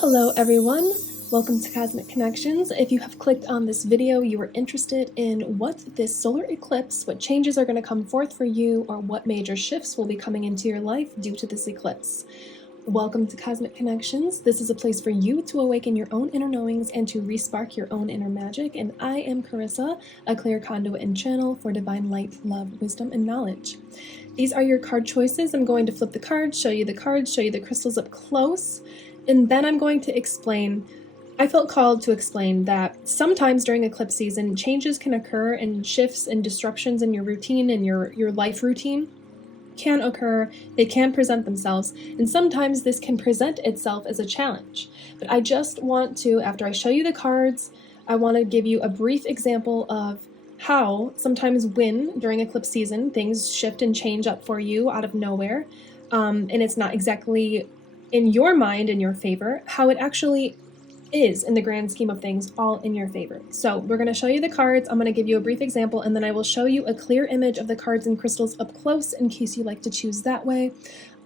Hello everyone, welcome to Cosmic Connections. If you have clicked on this video, you are interested in what this solar eclipse, what changes are going to come forth for you, or what major shifts will be coming into your life due to this eclipse. Welcome to Cosmic Connections. This is a place for you to awaken your own inner knowings and to respark your own inner magic, and I am Carissa, a clear conduit and channel for divine light, love, wisdom, and knowledge. These are your card choices. I'm going to flip the cards, show you the crystals up close, and then I'm going to explain. I felt called to explain that sometimes during eclipse season, changes can occur and shifts and disruptions in your routine and your life routine can occur. They can present themselves, and sometimes this can present itself as a challenge. But I just want to, after I show you the cards, I want to give you a brief example of how sometimes when during eclipse season things shift and change up for you out of nowhere, and it's not exactly in your mind in your favor, how it actually is in the grand scheme of things all in your favor. So we're going to show you the cards. I'm going to give you a brief example, and then I will show you a clear image of the cards and crystals up close in case you like to choose that way.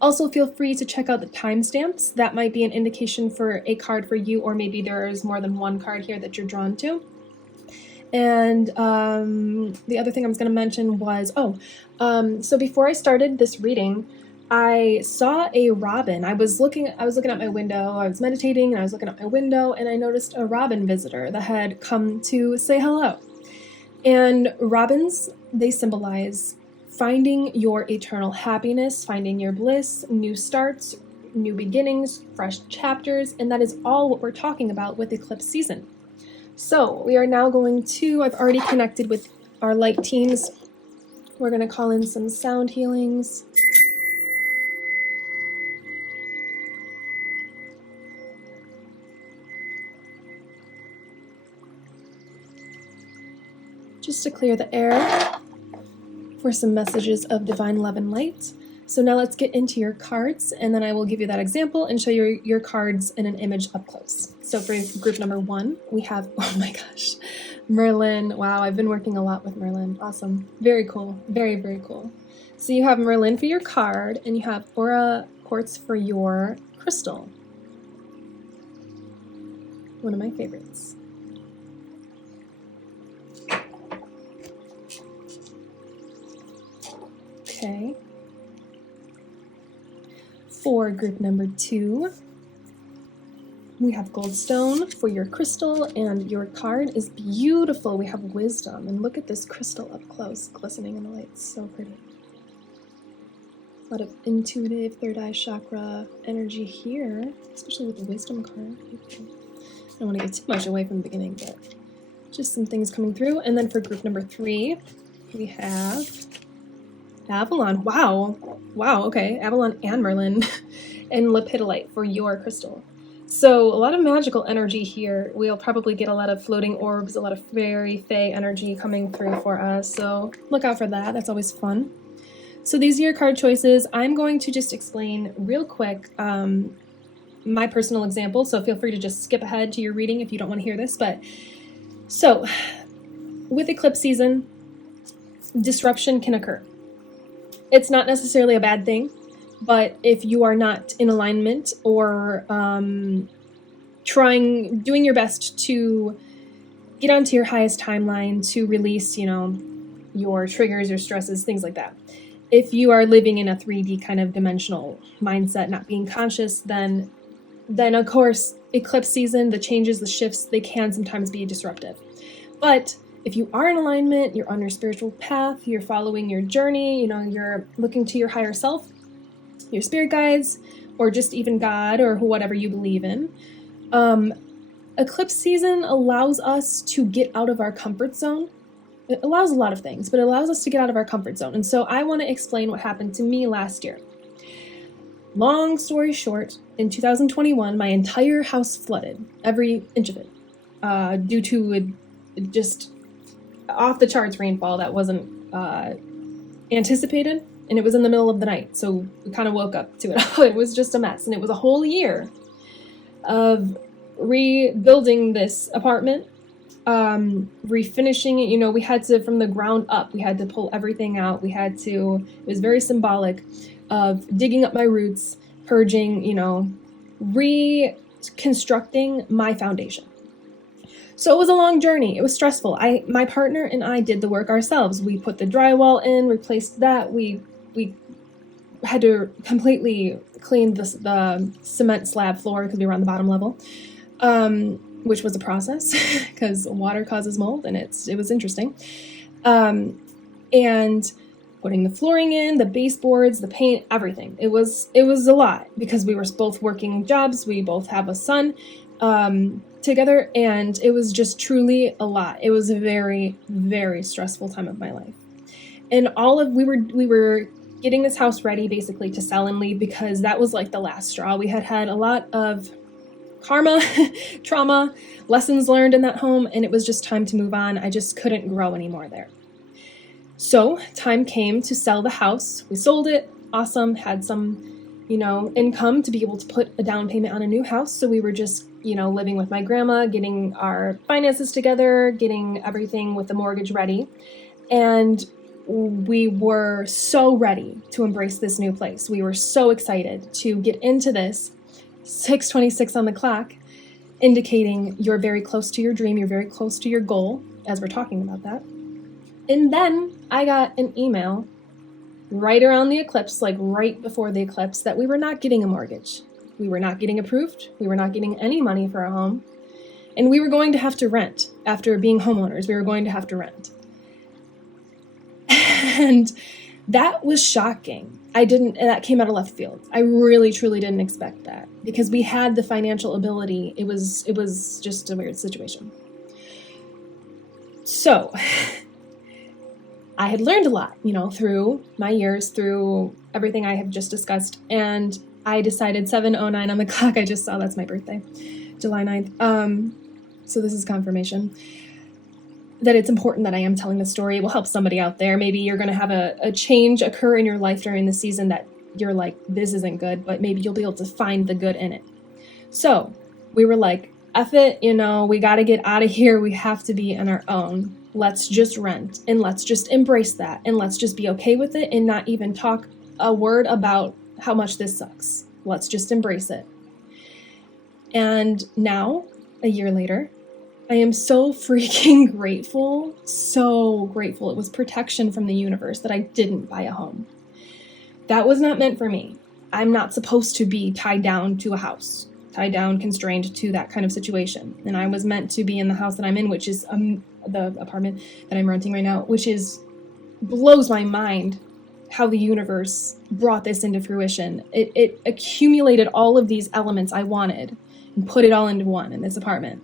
Also, feel free to check out the timestamps. That might be an indication for a card for you, or maybe there is more than one card here that you're drawn to. And the other thing I was going to mention was, so before I started this reading, I saw a robin. I was looking at my window. I was meditating and I was looking at my window, and I noticed a robin visitor that had come to say hello. And robins, they symbolize finding your eternal happiness, finding your bliss, new starts, new beginnings, fresh chapters, and that is all what we're talking about with eclipse season. So we are now going to, I've already connected with our light teams. We're going to call in some sound healings. Just to clear the air for some messages of divine love and light. So now let's get into your cards, and then I will give you that example and show you your cards in an image up close. So for group number 1, we have, oh my gosh, Merlin. Wow, I've been working a lot with Merlin. Awesome. Very cool. Very, very cool. So you have Merlin for your card, and you have Aura Quartz for your crystal. One of my favorites. Okay. For group number 2, we have Goldstone for your crystal, and your card is beautiful. We have Wisdom, and look at this crystal up close, glistening in the light. So pretty. A lot of intuitive third eye chakra energy here, especially with the Wisdom card. I don't want to get too much away from the beginning, but just some things coming through. And then for group number 3, we have Avalon. Wow, okay. Avalon and Merlin and Lepidolite for your crystal. So a lot of magical energy here. We'll probably get a lot of floating orbs, a lot of fairy, fae energy coming through for us. So look out for that. That's always fun. So these are your card choices. I'm going to just explain real quick my personal example. So feel free to just skip ahead to your reading if you don't want to hear this. But so with eclipse season, disruption can occur. It's not necessarily a bad thing, but if you are not in alignment or doing your best to get onto your highest timeline to release, your triggers, your stresses, things like that. If you are living in a 3D kind of dimensional mindset, not being conscious, then of course, eclipse season, the changes, the shifts, they can sometimes be disruptive. But if you are in alignment, you're on your spiritual path, you're following your journey, you're looking to your higher self, your spirit guides, or just even God or whatever you believe in, eclipse season allows us to get out of our comfort zone. It allows a lot of things, but it allows us to get out of our comfort zone. And so I want to explain what happened to me last year. Long story short, in 2021, my entire house flooded, every inch of it, due to just off the charts rainfall that wasn't anticipated, and it was in the middle of the night, so we kind of woke up to it. It was just a mess, and it was a whole year of rebuilding this apartment, refinishing it. We had to, from the ground up, we had to pull everything out. It was very symbolic of digging up my roots, purging, constructing my foundation. So it was a long journey. It was stressful. My partner and I did the work ourselves. We put the drywall in, replaced that. We had to completely clean the cement slab floor because we were on the bottom level, which was a process because water causes mold, and it was interesting. And putting the flooring in, the baseboards, the paint, everything. It was a lot because we were both working jobs. We both have a son together, and it was just truly a lot. It was a very, very stressful time of my life. And we were getting this house ready basically to sell and leave because that was like the last straw. We had a lot of karma, trauma, lessons learned in that home, and it was just time to move on. I just couldn't grow anymore there. So time came to sell the house. We sold it. Awesome. Had some, income to be able to put a down payment on a new house. So we were just, living with my grandma, getting our finances together, getting everything with the mortgage ready. And we were so ready to embrace this new place. We were so excited to get into this. 6:26 on the clock, indicating you're very close to your dream, you're very close to your goal, as we're talking about that. And then I got an email right around the eclipse, like right before the eclipse, that we were not getting a mortgage. We were not getting approved. We were not getting any money for a home. And we were going to have to rent. After being homeowners, we were going to have to rent. And that was shocking. That came out of left field. I really, truly didn't expect that because we had the financial ability. It was just a weird situation. So I had learned a lot, through my years, through everything I have just discussed. And I decided 7:09 on the clock. I just saw that's my birthday, July 9th. So this is confirmation that it's important that I am telling the story. It will help somebody out there. Maybe you're going to have a change occur in your life during the season that you're like, this isn't good, but maybe you'll be able to find the good in it. So we were like, F it, we got to get out of here. We have to be on our own. Let's just rent and let's just embrace that. And let's just be okay with it and not even talk a word about how much this sucks. Let's just embrace it. And now, a year later, I am so freaking grateful, so grateful. It was protection from the universe that I didn't buy a home. That was not meant for me. I'm not supposed to be tied down to a house, tied down, constrained to that kind of situation. And I was meant to be in the house that I'm in, which is the apartment that I'm renting right now, which blows my mind how the universe brought this into fruition. It accumulated all of these elements I wanted and put it all into one in this apartment.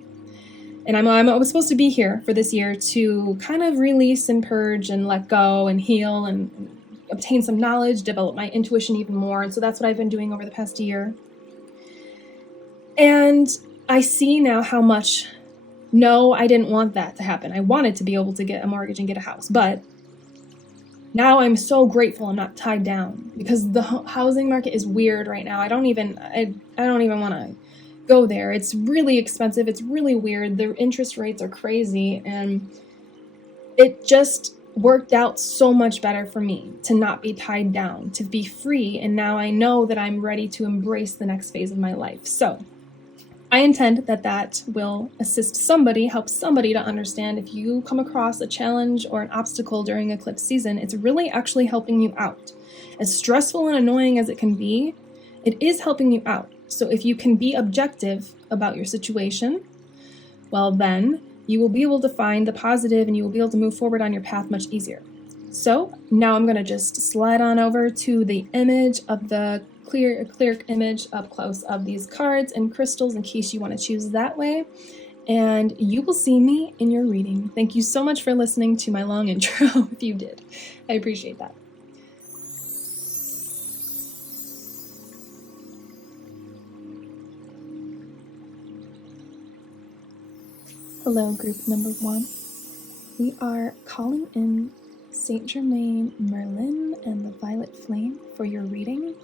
And I was supposed to be here for this year to kind of release and purge and let go and heal and obtain some knowledge, develop my intuition even more. And so that's what I've been doing over the past year. And I see now how much, no, I didn't want that to happen. I wanted to be able to get a mortgage and get a house. But now I'm so grateful I'm not tied down because the housing market is weird right now. I don't even want to go there. It's really expensive. It's really weird. The interest rates are crazy. And it just worked out so much better for me to not be tied down, to be free. And now I know that I'm ready to embrace the next phase of my life. So I intend that will assist somebody, help somebody to understand if you come across a challenge or an obstacle during eclipse season, it's really actually helping you out. As stressful and annoying as it can be, it is helping you out. So if you can be objective about your situation, well then you will be able to find the positive and you will be able to move forward on your path much easier. So now I'm going to just slide on over to the image of the clear image up close of these cards and crystals in case you want to choose that way. And you will see me in your reading. Thank you so much for listening to my long intro, if you did. I appreciate that. Hello, group number 1. We are calling in Saint Germain, Merlin, and the Violet Flame for your reading.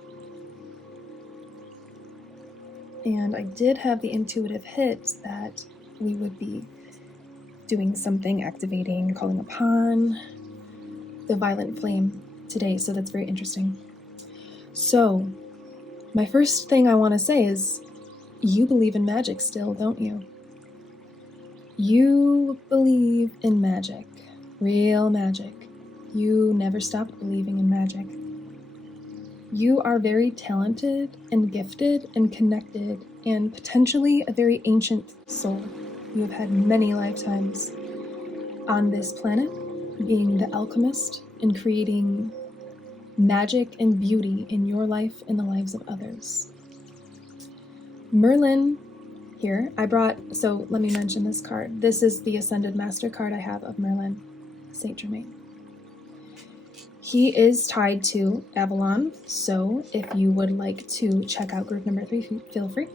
And I did have the intuitive hit that we would be doing something, activating, calling upon the Violet Flame today, so that's very interesting. So, my first thing I want to say is, you believe in magic still, don't you? You believe in magic, real magic. You never stopped believing in magic. You are very talented and gifted and connected and potentially a very ancient soul. You have had many lifetimes on this planet, being the alchemist and creating magic and beauty in your life and the lives of others. Merlin here, so let me mention this card. This is the Ascended Master card I have of Merlin, Saint Germain. He is tied to Avalon, so if you would like to check out group number 3, feel free.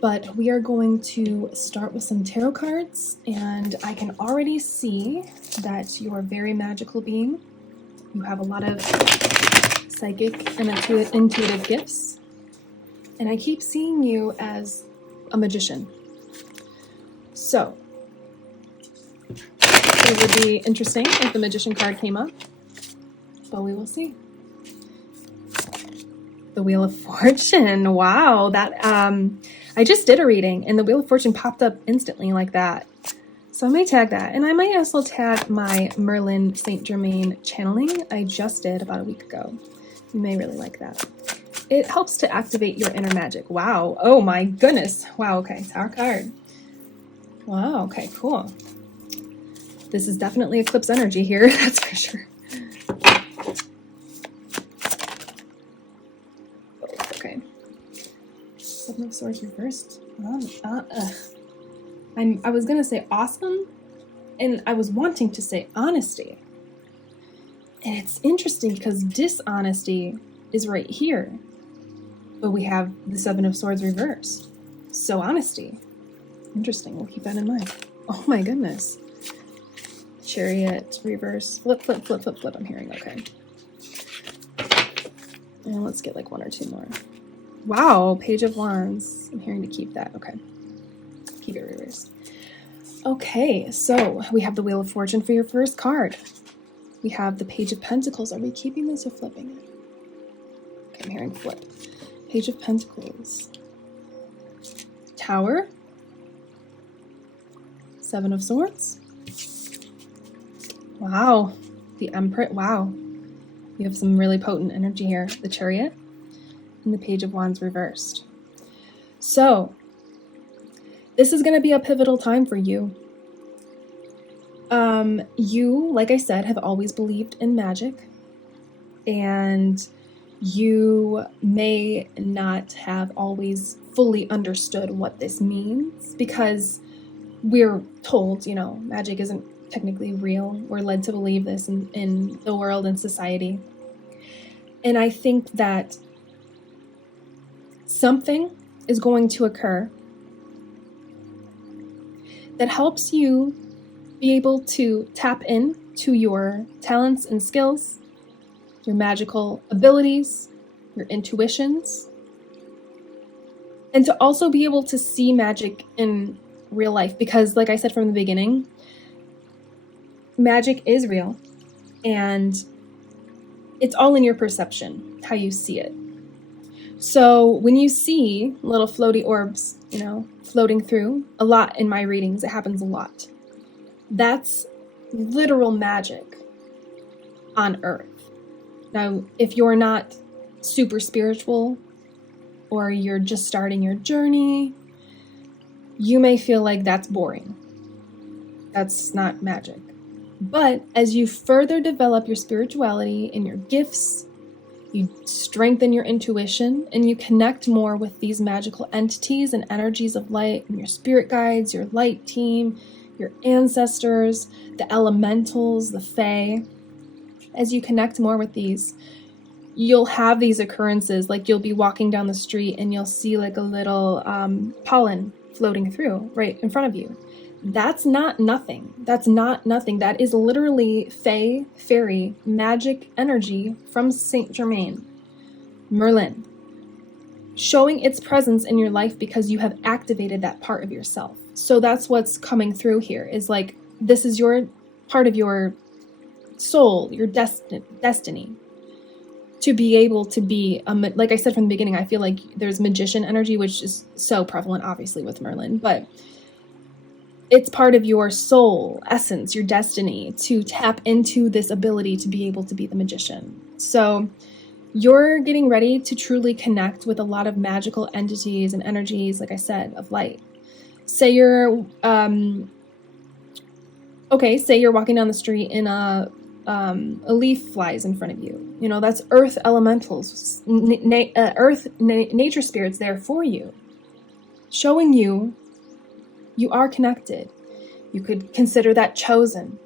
But we are going to start with some tarot cards, and I can already see that you're a very magical being. You have a lot of psychic and intuitive gifts, and I keep seeing you as a magician. So it would be interesting if the Magician card came up, but we will see. The Wheel of Fortune. Wow, that I just did a reading and the Wheel of Fortune popped up instantly like that. So I may tag that, and I might also tag my Merlin Saint Germain channeling I just did about a week ago. You may really like that. It helps to activate your inner magic. Wow. Oh my goodness. Wow. Okay. Tower card. Wow. Okay. Cool. This is definitely eclipse energy here. That's for sure. Okay. Seven of Swords reversed. I was going to say awesome, and I was wanting to say honesty. And it's interesting because dishonesty is right here. But we have the Seven of Swords reversed. So honesty. Interesting. We'll keep that in mind. Oh my goodness. Chariot reverse. Flip, flip, flip, flip, flip. I'm hearing. Okay. And let's get like one or two more. Wow. Page of Wands. I'm hearing to keep that. Okay. Keep it reversed. Okay. So we have the Wheel of Fortune for your first card. We have the Page of Pentacles. Are we keeping this or flipping it? Okay. I'm hearing flip. Page of Pentacles, Tower, Seven of Swords. Wow, the Emperor. Wow, you have some really potent energy here. The Chariot and the Page of Wands reversed. So this is going to be a pivotal time for you. You, like I said, have always believed in magic, and you may not have always fully understood what this means because we're told, magic isn't technically real. We're led to believe this in the world and society. And I think that something is going to occur that helps you be able to tap in to your talents and skills, your magical abilities, your intuitions, and to also be able to see magic in real life. Because like I said from the beginning, magic is real and it's all in your perception, how you see it. So when you see little floaty orbs, floating through, a lot in my readings, it happens a lot. That's literal magic on Earth. Now, if you're not super spiritual or you're just starting your journey, you may feel like that's boring. That's not magic. But as you further develop your spirituality and your gifts, you strengthen your intuition and you connect more with these magical entities and energies of light and your spirit guides, your light team, your ancestors, the elementals, the fae. As you connect more with these, you'll have these occurrences, like you'll be walking down the street and you'll see like a little pollen floating through right in front of you. That's not nothing. That's not nothing. That is literally fae, fairy, magic energy from Saint Germain, Merlin, showing its presence in your life because you have activated that part of yourself. So that's what's coming through here, is like, this is your part of your soul, your destiny. to be able to be, like I said from the beginning, I feel like there's magician energy, which is so prevalent, obviously, with Merlin, but it's part of your soul essence, your destiny, to tap into this ability to be able to be the magician. So you're getting ready to truly connect with a lot of magical entities and energies, like I said, of light. Say you're, say you're walking down the street and a leaf flies in front of you. You know, that's earth elementals, nature spirits there for you, showing you you are connected. You could consider that chosen.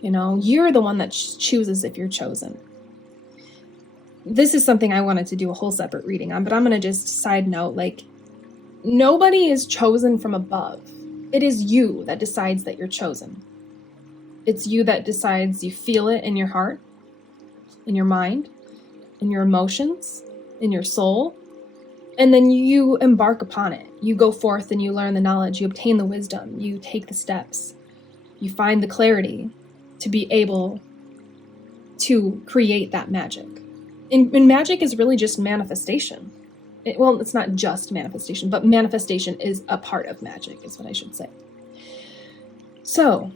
You know, you're the one that chooses if you're chosen. This is something I wanted to do a whole separate reading on, but I'm going to just side note, like, nobody is chosen from above. It is you that decides that you're chosen. It's you that decides, you feel it in your heart, in your mind, in your emotions, in your soul, and then you embark upon it. You go forth and you learn the knowledge, you obtain the wisdom, you take the steps, you find the clarity to be able to create that magic. And magic is really just manifestation. It's not just manifestation, but manifestation is a part of magic, is what I should say. So,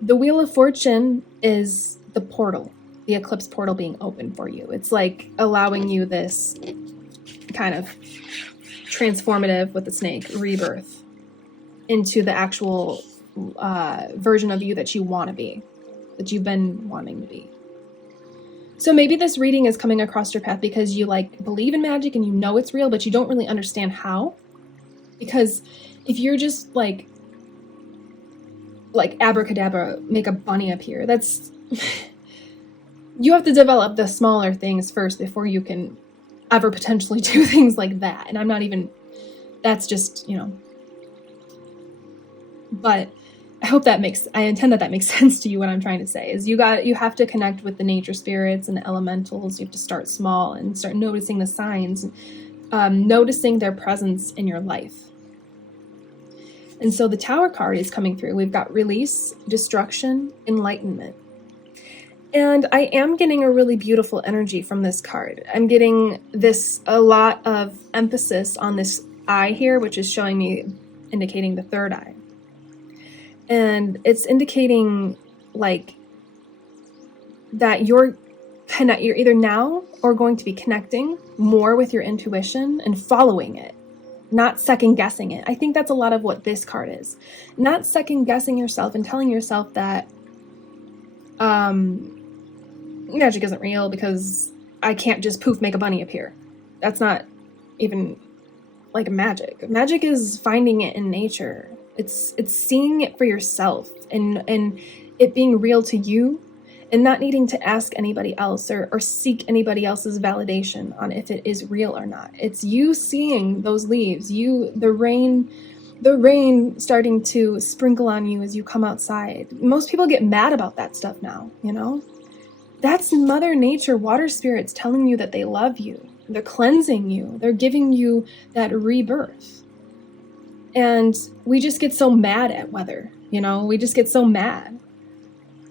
the Wheel of Fortune is the portal, the eclipse portal being open for you. It's like allowing you this kind of transformative, with the snake, rebirth into the actual version of you that you want to be, that you've been wanting to be. So maybe this reading is coming across your path because you believe in magic and you know it's real, but you don't really understand how. Because if you're just like abracadabra, make a bunny appear, that's you have to develop the smaller things first before you can ever potentially do things like that. And I'm not even, that's just, but I intend that makes sense to you. What I'm trying to say is you have to connect with the nature spirits and the elementals. You have to start small and start noticing the signs, noticing their presence in your life. And so the Tower card is coming through. We've got release, destruction, enlightenment. And I am getting a really beautiful energy from this card. I'm getting a lot of emphasis on this eye here, which is indicating the third eye. And it's indicating that you're either now or going to be connecting more with your intuition and following it, not second guessing it. I think that's a lot of what this card is. Not second guessing yourself and telling yourself that magic isn't real because I can't just poof make a bunny appear. That's not even like magic. Magic is finding it in nature. It's seeing it for yourself and it being real to you and not needing to ask anybody else or seek anybody else's validation on if it is real or not. It's you seeing those leaves, the rain starting to sprinkle on you as you come outside. Most people get mad about that stuff now, That's Mother Nature, water spirits telling you that they love you. They're cleansing you. They're giving you that rebirth. And we just get so mad at weather, we just get so mad.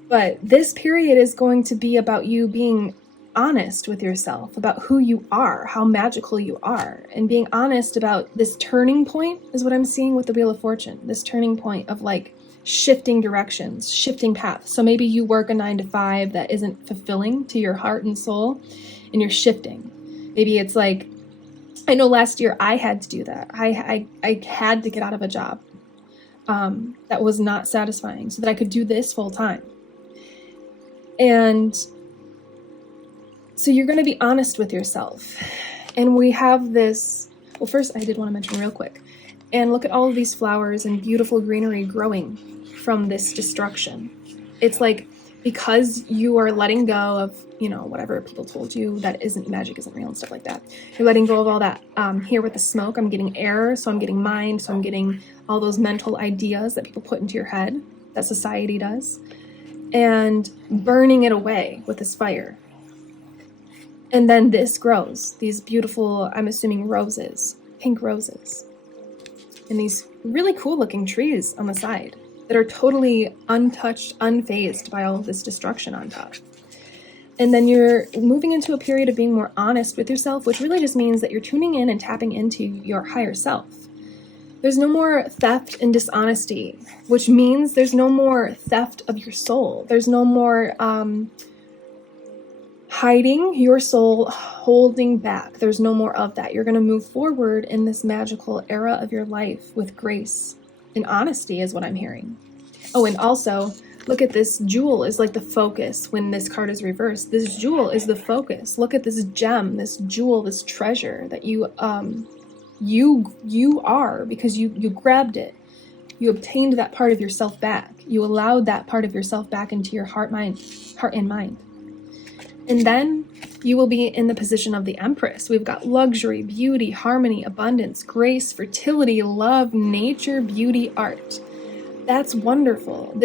But this period is going to be about you being honest with yourself, about who you are, how magical you are, and being honest about this turning point is what I'm seeing with the Wheel of Fortune, this turning point of shifting directions, shifting paths. So maybe you work a 9-to-5 that isn't fulfilling to your heart and soul, and you're shifting. Maybe it's I know last year I had to do that. I had to get out of a job that was not satisfying so that I could do this full time. And so you're going to be honest with yourself. And we have this, well, first I did want to mention real quick, and look at all of these flowers and beautiful greenery growing from this destruction. It's because you are letting go of, whatever people told you that magic isn't real and stuff like that. You're letting go of all that. Here with the smoke, I'm getting air, so I'm getting mind, so I'm getting all those mental ideas that people put into your head, that society does, and burning it away with this fire. And then this grows, these beautiful, I'm assuming roses, pink roses, and these really cool looking trees on the side that are totally untouched, unfazed by all of this destruction on top. And then you're moving into a period of being more honest with yourself, which really just means that you're tuning in and tapping into your higher self. There's no more theft and dishonesty, which means there's no more theft of your soul. There's no more hiding your soul, holding back. There's no more of that. You're going to move forward in this magical era of your life with grace and honesty is what I'm hearing. Oh, and also, look at this jewel is like the focus when this card is reversed. This jewel is the focus. Look at this gem, this jewel, this treasure that you are, because you grabbed it. You obtained that part of yourself back. You allowed that part of yourself back into your heart and mind. And then you will be in the position of the Empress. We've got luxury, beauty, harmony, abundance, grace, fertility, love, nature, beauty, art. That's wonderful.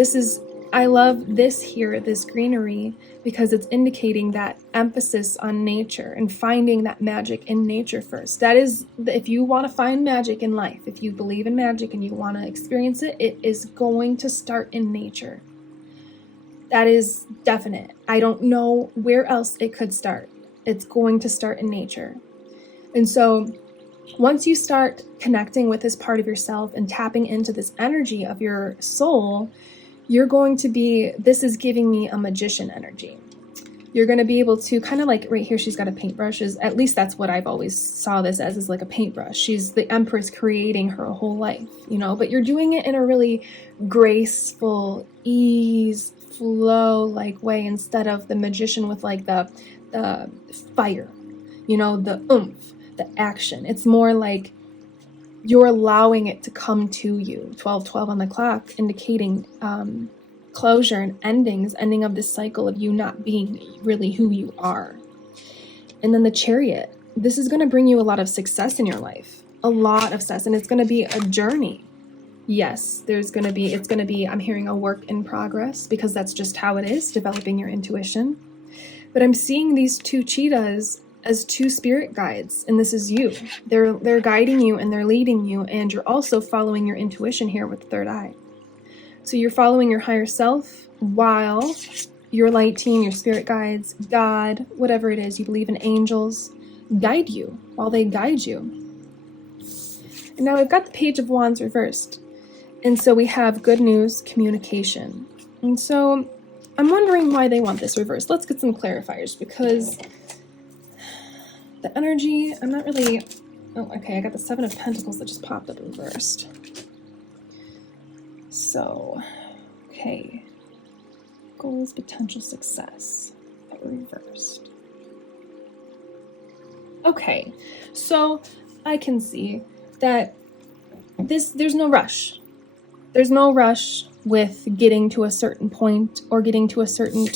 I love this here, this greenery, because it's indicating that emphasis on nature and finding that magic in nature first. That is, if you want to find magic in life, if you believe in magic and you want to experience it, it is going to start in nature. That is definite. I don't know where else it could start. It's going to start in nature. And so once you start connecting with this part of yourself and tapping into this energy of your soul, you're going to be, this is giving me a magician energy. You're going to be able to kind of like right here, she's got a paintbrush. At least that's what I've always saw this as, is like a paintbrush. She's the Empress creating her whole life, but you're doing it in a really graceful, ease, flow like way, instead of the magician with like the fire, the oomph, the action. It's more like you're allowing it to come to you. 12:12 on the clock, indicating closure and ending of this cycle of you not being really who you are. And then the Chariot, this is going to bring you a lot of success in your life, a lot of success, and it's going to be a journey. Yes, it's going to be, I'm hearing a work in progress, because that's just how it is, developing your intuition. But I'm seeing these two cheetahs as two spirit guides, and this is you. They're guiding you and they're leading you, and you're also following your intuition here with the third eye. So you're following your higher self while your light team, your spirit guides, God, whatever it is, you believe in angels, guide you while they guide you. And now we've got the Page of Wands reversed. And so we have good news, communication. And so I'm wondering why they want this reversed. Let's get some clarifiers, because the energy, I'm not really, oh, okay, I got the Seven of Pentacles that just popped up reversed. So, okay, goals, potential success, that were reversed. Okay, so I can see that there's no rush. There's no rush with getting to a certain point, or getting to a certain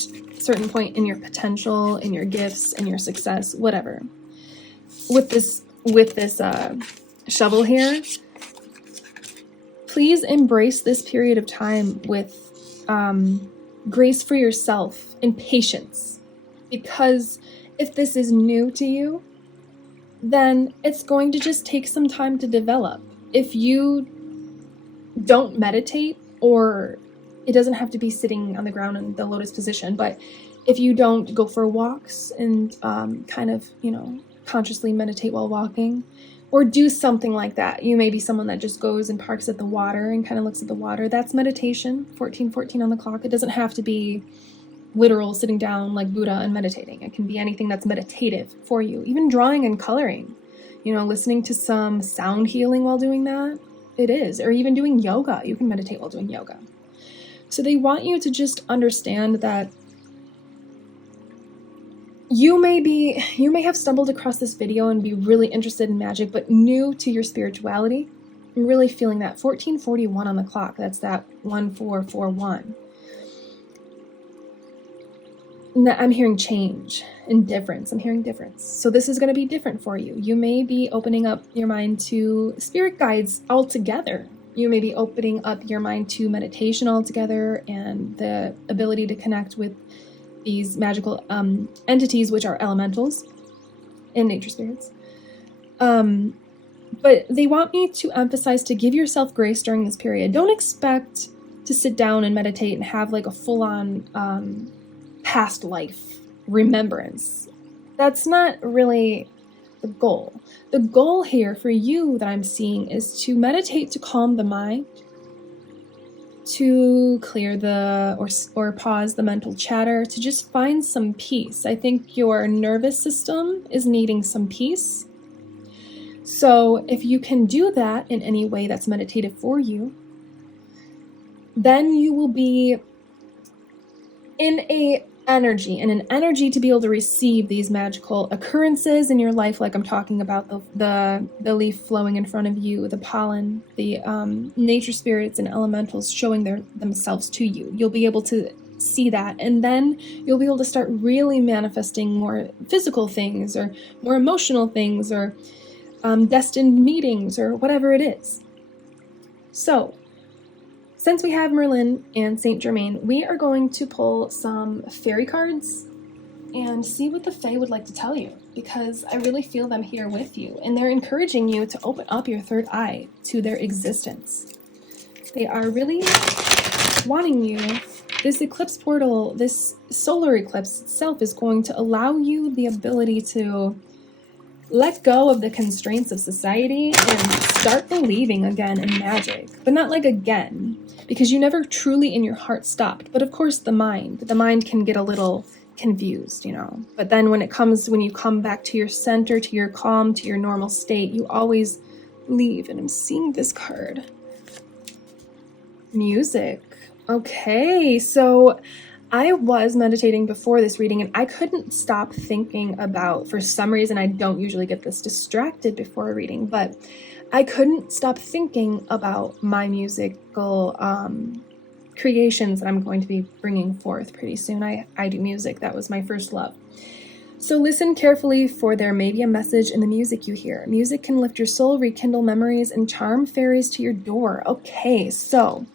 point in your potential, in your gifts, in your success, whatever. With this shovel here, please embrace this period of time with grace for yourself and patience, because if this is new to you, then it's going to just take some time to develop. If you don't meditate, or it doesn't have to be sitting on the ground in the lotus position, but if you don't go for walks and kind of, consciously meditate while walking, or do something like that. You may be someone that just goes and parks at the water and kind of looks at the water. That's meditation. 14:14 on the clock. It doesn't have to be literal sitting down like Buddha and meditating. It can be anything that's meditative for you. Even drawing and coloring, listening to some sound healing while doing that. It is. Or even doing yoga. You can meditate while doing yoga. So they want you to just understand that you may have stumbled across this video and be really interested in magic, but new to your spirituality. I'm really feeling that. 14:41 on the clock. That's that 1441. I'm hearing change and difference. I'm hearing difference. So this is going to be different for you. You may be opening up your mind to spirit guides altogether. You may be opening up your mind to meditation altogether, and the ability to connect with these magical entities, which are elementals and nature spirits. But they want me to emphasize to give yourself grace during this period. Don't expect to sit down and meditate and have like a full-on past life remembrance. That's not really the goal. The goal here for you that I'm seeing is to meditate to calm the mind, to clear or pause the mental chatter, to just find some peace. I think your nervous system is needing some peace. So if you can do that in any way that's meditative for you, then you will be in an energy to be able to receive these magical occurrences in your life, like I'm talking about the leaf flowing in front of you, the pollen, the nature spirits and elementals showing themselves to you. You'll be able to see that, and then you'll be able to start really manifesting more physical things or more emotional things or destined meetings or whatever it is. So since we have Merlin and Saint Germain, we are going to pull some fairy cards and see what the Fae would like to tell you, because I really feel them here with you, and they're encouraging you to open up your third eye to their existence. They are really wanting you. This eclipse portal, this solar eclipse itself, is going to allow you the ability to let go of the constraints of society and start believing again in magic, but not like again, because you never truly in your heart stopped. But of course the mind can get a little confused, but then when you come back to your center, to your calm, to your normal state, you always leave. And I'm seeing this card, music. Okay, so I was meditating before this reading, and I couldn't stop thinking about, for some reason, I don't usually get this distracted before a reading, but I couldn't stop thinking about my musical creations that I'm going to be bringing forth pretty soon. I do music. That was my first love. So listen carefully, for there may be a message in the music you hear. Music can lift your soul, rekindle memories, and charm fairies to your door. Okay, so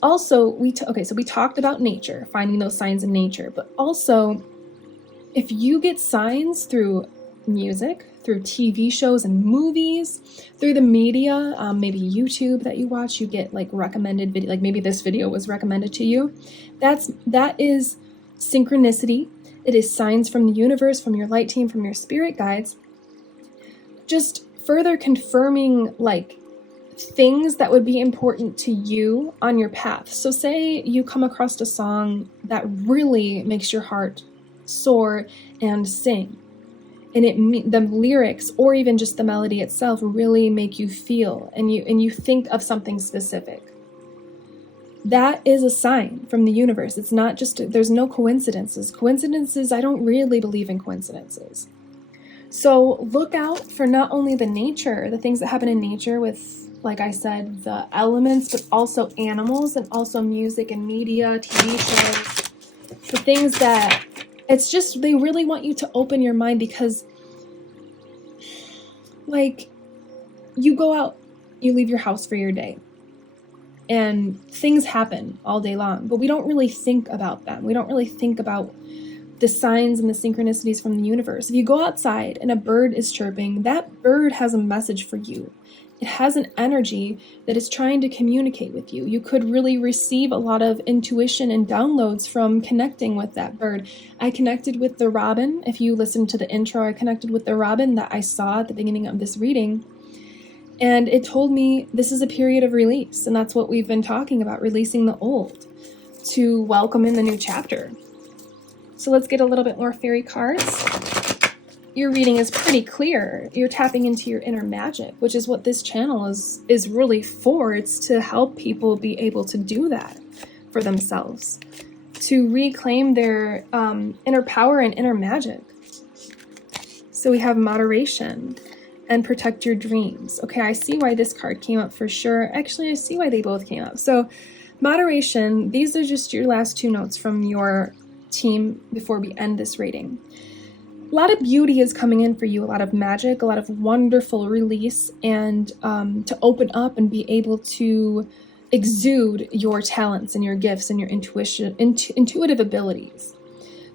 also, we talked about nature, finding those signs in nature, but also if you get signs through music, through TV shows and movies, through the media, maybe YouTube that you watch, you get like recommended video, like maybe this video was recommended to you. That is synchronicity. It is signs from the universe, from your light team, from your spirit guides, just further confirming like things that would be important to you on your path. So say you come across a song that really makes your heart soar and sing, and the lyrics or even just the melody itself really make you feel, and you think of something specific. That is a sign from the universe. It's not just, there's no coincidences. I don't really believe in coincidences. So look out for not only the things that happen in nature with, like I said, the elements, but also animals, and also music and media, TV shows, the things that it's just, they really want you to open your mind, because like you go out, you leave your house for your day, and things happen all day long, but we don't really think about them. We don't really think about the signs and the synchronicities from the universe. If you go outside and a bird is chirping, that bird has a message for you. It has an energy that is trying to communicate with you. You could really receive a lot of intuition and downloads from connecting with that bird. I connected with the robin. If you listen to the intro, I connected with the robin that I saw at the beginning of this reading. And it told me this is a period of release. And that's what we've been talking about, releasing the old to welcome in the new chapter. So let's get a little bit more fairy cards. Your reading is pretty clear. You're tapping into your inner magic, which is what this channel is really for. It's to help people be able to do that for themselves, to reclaim their inner power and inner magic. So we have moderation and protect your dreams. Okay, I see why this card came up for sure. Actually, I see why they both came up. So moderation, these are just your last two notes from your team before we end this reading. A lot of beauty is coming in for you, a lot of magic, a lot of wonderful release, and to open up and be able to exude your talents and your gifts and your intuitive abilities.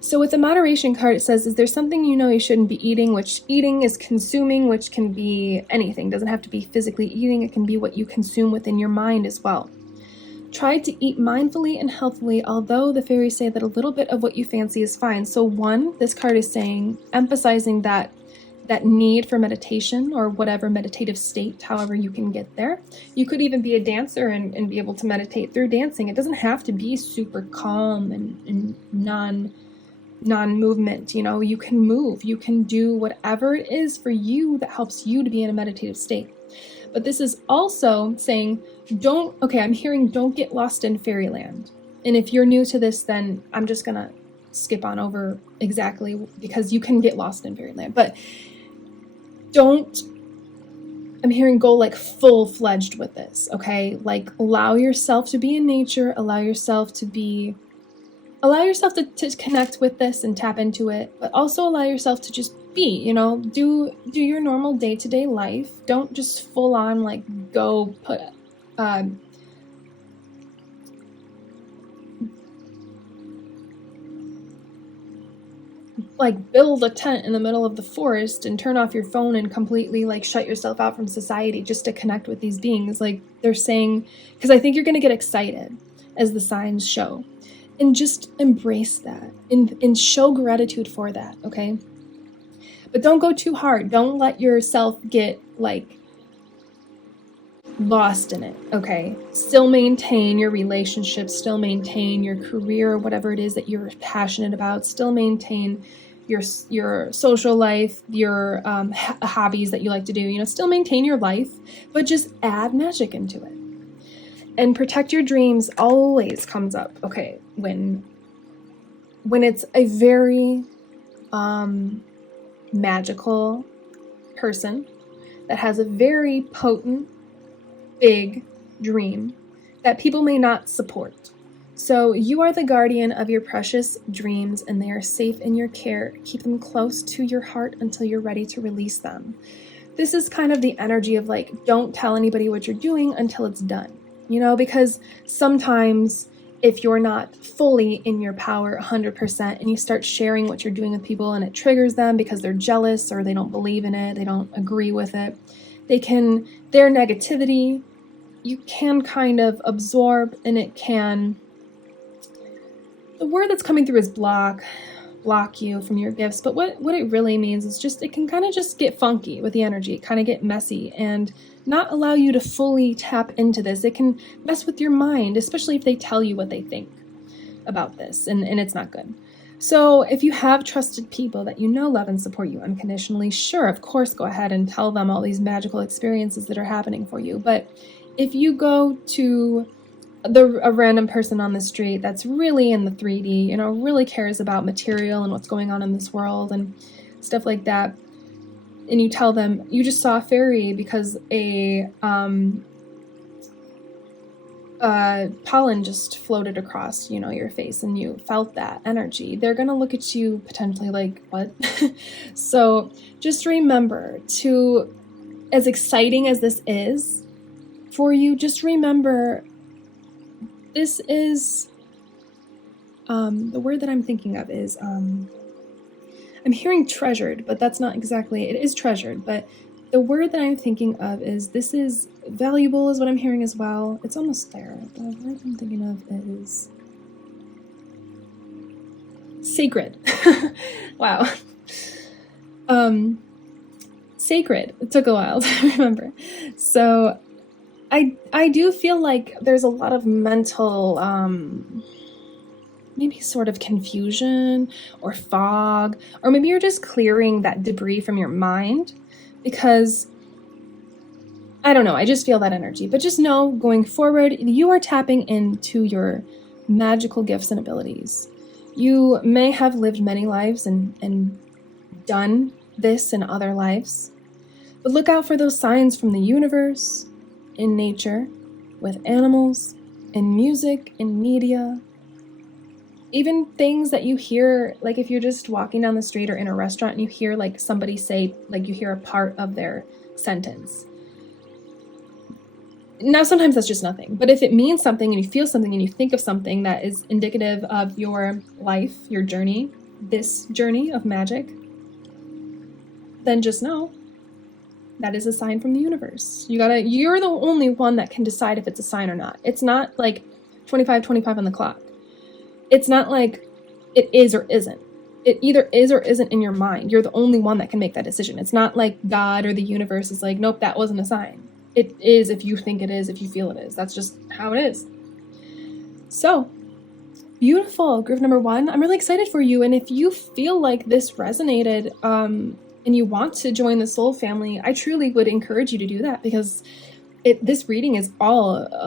So with the moderation card, it says, is there something you know you shouldn't be eating? Which eating is consuming, which can be anything. It doesn't have to be physically eating. It can be what you consume within your mind as well. Try to eat mindfully and healthily, although the fairies say that a little bit of what you fancy is fine. So one, this card is saying, emphasizing that need for meditation or whatever meditative state, however you can get there. You could even be a dancer and be able to meditate through dancing. It doesn't have to be super calm and non-movement. You can move, you can do whatever it is for you that helps you to be in a meditative state. But this is also saying, I'm hearing don't get lost in fairyland. And if you're new to this, then I'm just gonna skip on over exactly, because you can get lost in fairyland. But I'm hearing go like full-fledged with this, okay? Like allow yourself to be in nature, allow yourself to connect with this and tap into it, but also allow yourself to just be, do your normal day-to-day life. Don't just full on like go put like build a tent in the middle of the forest and turn off your phone and completely like shut yourself out from society just to connect with these beings. Like they're saying, because I think you're going to get excited as the signs show, and just embrace that and show gratitude for that, okay? But don't go too hard. Don't let yourself get like lost in it, okay? Still maintain your relationships, still maintain your career, whatever it is that you're passionate about, still maintain your social life, your hobbies that you like to do, still maintain your life, but just add magic into it. And protect your dreams always comes up, okay, when it's a very magical person that has a very potent, big dream that people may not support. So you are the guardian of your precious dreams, and they are safe in your care. Keep them close to your heart until you're ready to release them. This is kind of the energy of like, don't tell anybody what you're doing until it's done. Because sometimes if you're not fully in your power 100% and you start sharing what you're doing with people and it triggers them because they're jealous or they don't believe in it, they don't agree with it, their negativity, you can kind of absorb, and it can, the word that's coming through is block you from your gifts. But what it really means is just, it can kind of just get funky with the energy, kind of get messy and not allow you to fully tap into this. It can mess with your mind, especially if they tell you what they think about this, and it's not good. So if you have trusted people that love and support you unconditionally, sure, of course, go ahead and tell them all these magical experiences that are happening for you. But if you go to a random person on the street that's really in the 3D, really cares about material and what's going on in this world and stuff like that, and you tell them you just saw a fairy because a pollen just floated across, your face, and you felt that energy, they're going to look at you potentially like, what? So just remember to, as exciting as this is for you, just remember this is, the word that I'm thinking of is, I'm hearing treasured, but that's not exactly, it is treasured, but the word that I'm thinking of is, this is valuable is what I'm hearing as well. It's almost there. The word I'm thinking of is sacred. Wow. Sacred. It took a while to remember. So I do feel like there's a lot of mental, maybe sort of confusion or fog, or maybe you're just clearing that debris from your mind, because I don't know, I just feel that energy. But just know, going forward, you are tapping into your magical gifts and abilities. You may have lived many lives and done this in other lives, but look out for those signs from the universe, in nature, with animals, in music, in media, even things that you hear, like if you're just walking down the street or in a restaurant and you hear like somebody say, like you hear a part of their sentence. Now, sometimes that's just nothing, but if it means something and you feel something and you think of something that is indicative of your life, your journey, this journey of magic, then just know that is a sign from the universe. You're the only one that can decide if it's a sign or not. It's not like 25:25 on the clock. It's not like it is or isn't. It either is or isn't in your mind. You're the only one that can make that decision. It's not like God or the universe is like, nope, that wasn't a sign. It is if you think it is, if you feel it is. That's just how it is. So, beautiful. Group number 1. I'm really excited for you. And if you feel like this resonated and you want to join the soul family, I truly would encourage you to do that, because this reading is a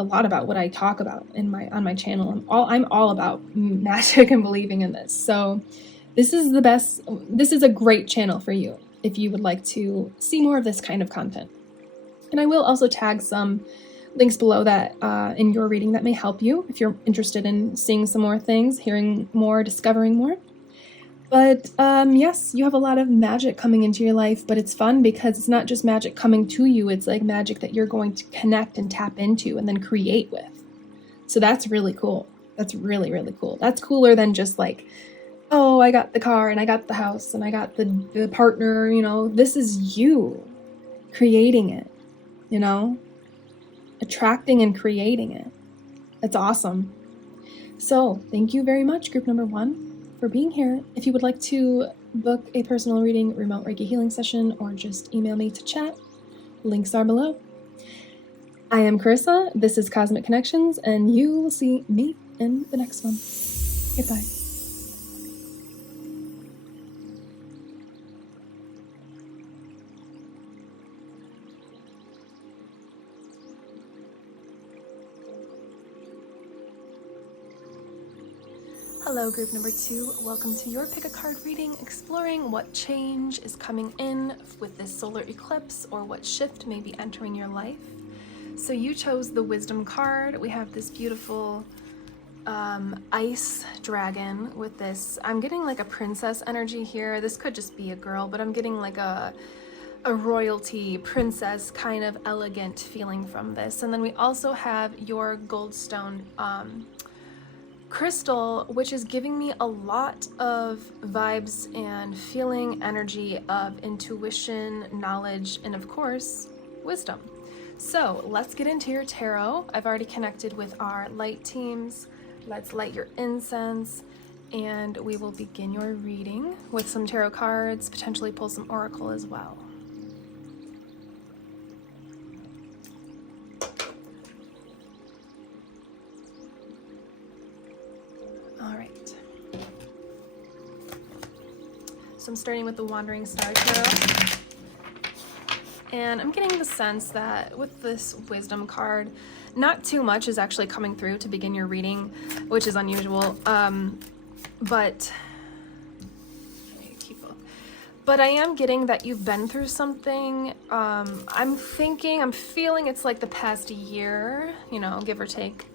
lot about what I talk about on my channel. I'm all about magic and believing in this. So this is a great channel for you if you would like to see more of this kind of content. And I will also tag some links below that in your reading that may help you if you're interested in seeing some more things, hearing more, discovering more. But yes, you have a lot of magic coming into your life, but it's fun because it's not just magic coming to you, it's like magic that you're going to connect and tap into and then create with. So that's really cool. That's really, really cool. That's cooler than just like, oh, I got the car and I got the house and I got the partner, you know. This is you creating it, you know, attracting and creating it. That's awesome. So thank you very much, group number 1, for being here. If you would like to book a personal reading, remote Reiki healing session, or just email me to chat, links are below. I am Carissa, this is Cosmic Connections, and you will see me in the next one. Goodbye. Hello, group number 2. Welcome to your pick a card reading, exploring what change is coming in with this solar eclipse or what shift may be entering your life. So you chose the wisdom card. We have this beautiful ice dragon with this. I'm getting like a princess energy here. This could just be a girl, but I'm getting like a royalty princess kind of elegant feeling from this. And then we also have your goldstone crystal, which is giving me a lot of vibes and feeling energy of intuition, knowledge, and of course, wisdom. So let's get into your tarot. I've already connected with our light teams. Let's light your incense and we will begin your reading with some tarot cards, potentially pull some oracle as well. So I'm starting with the Wandering Star Tarot. And I'm getting the sense that with this wisdom card, not too much is actually coming through to begin your reading, which is unusual. But I am getting that you've been through something. I'm feeling it's like the past year, you know, give or take.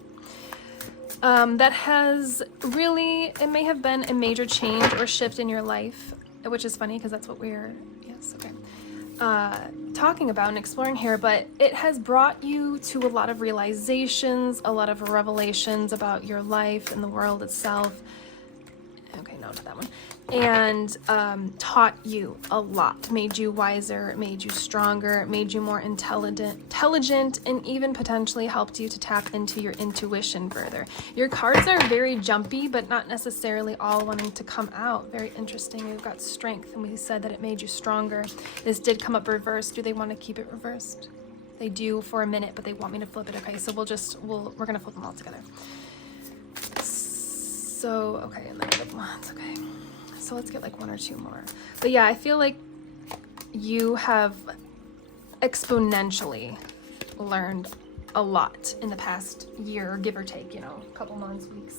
That has really, it may have been a major change or shift in your life, which is funny because that's what we're, talking about and exploring here, but it has brought you to a lot of realizations, a lot of revelations about your life and the world itself. Okay, no to that one. And taught you a lot, made you wiser, made you stronger, made you more intelligent, and even potentially helped you to tap into your intuition further. Your cards are very jumpy, but not necessarily all wanting to come out. Very interesting. We've got strength, and we said that it made you stronger. This did come up reversed. Do they want to keep it reversed? They do for a minute, but they want me to flip it. Okay, so we're gonna flip them all together. So, okay, and then the ones, okay. So let's get like one or two more. But yeah, I feel like you have exponentially learned a lot in the past year, give or take, you know, a couple months, weeks,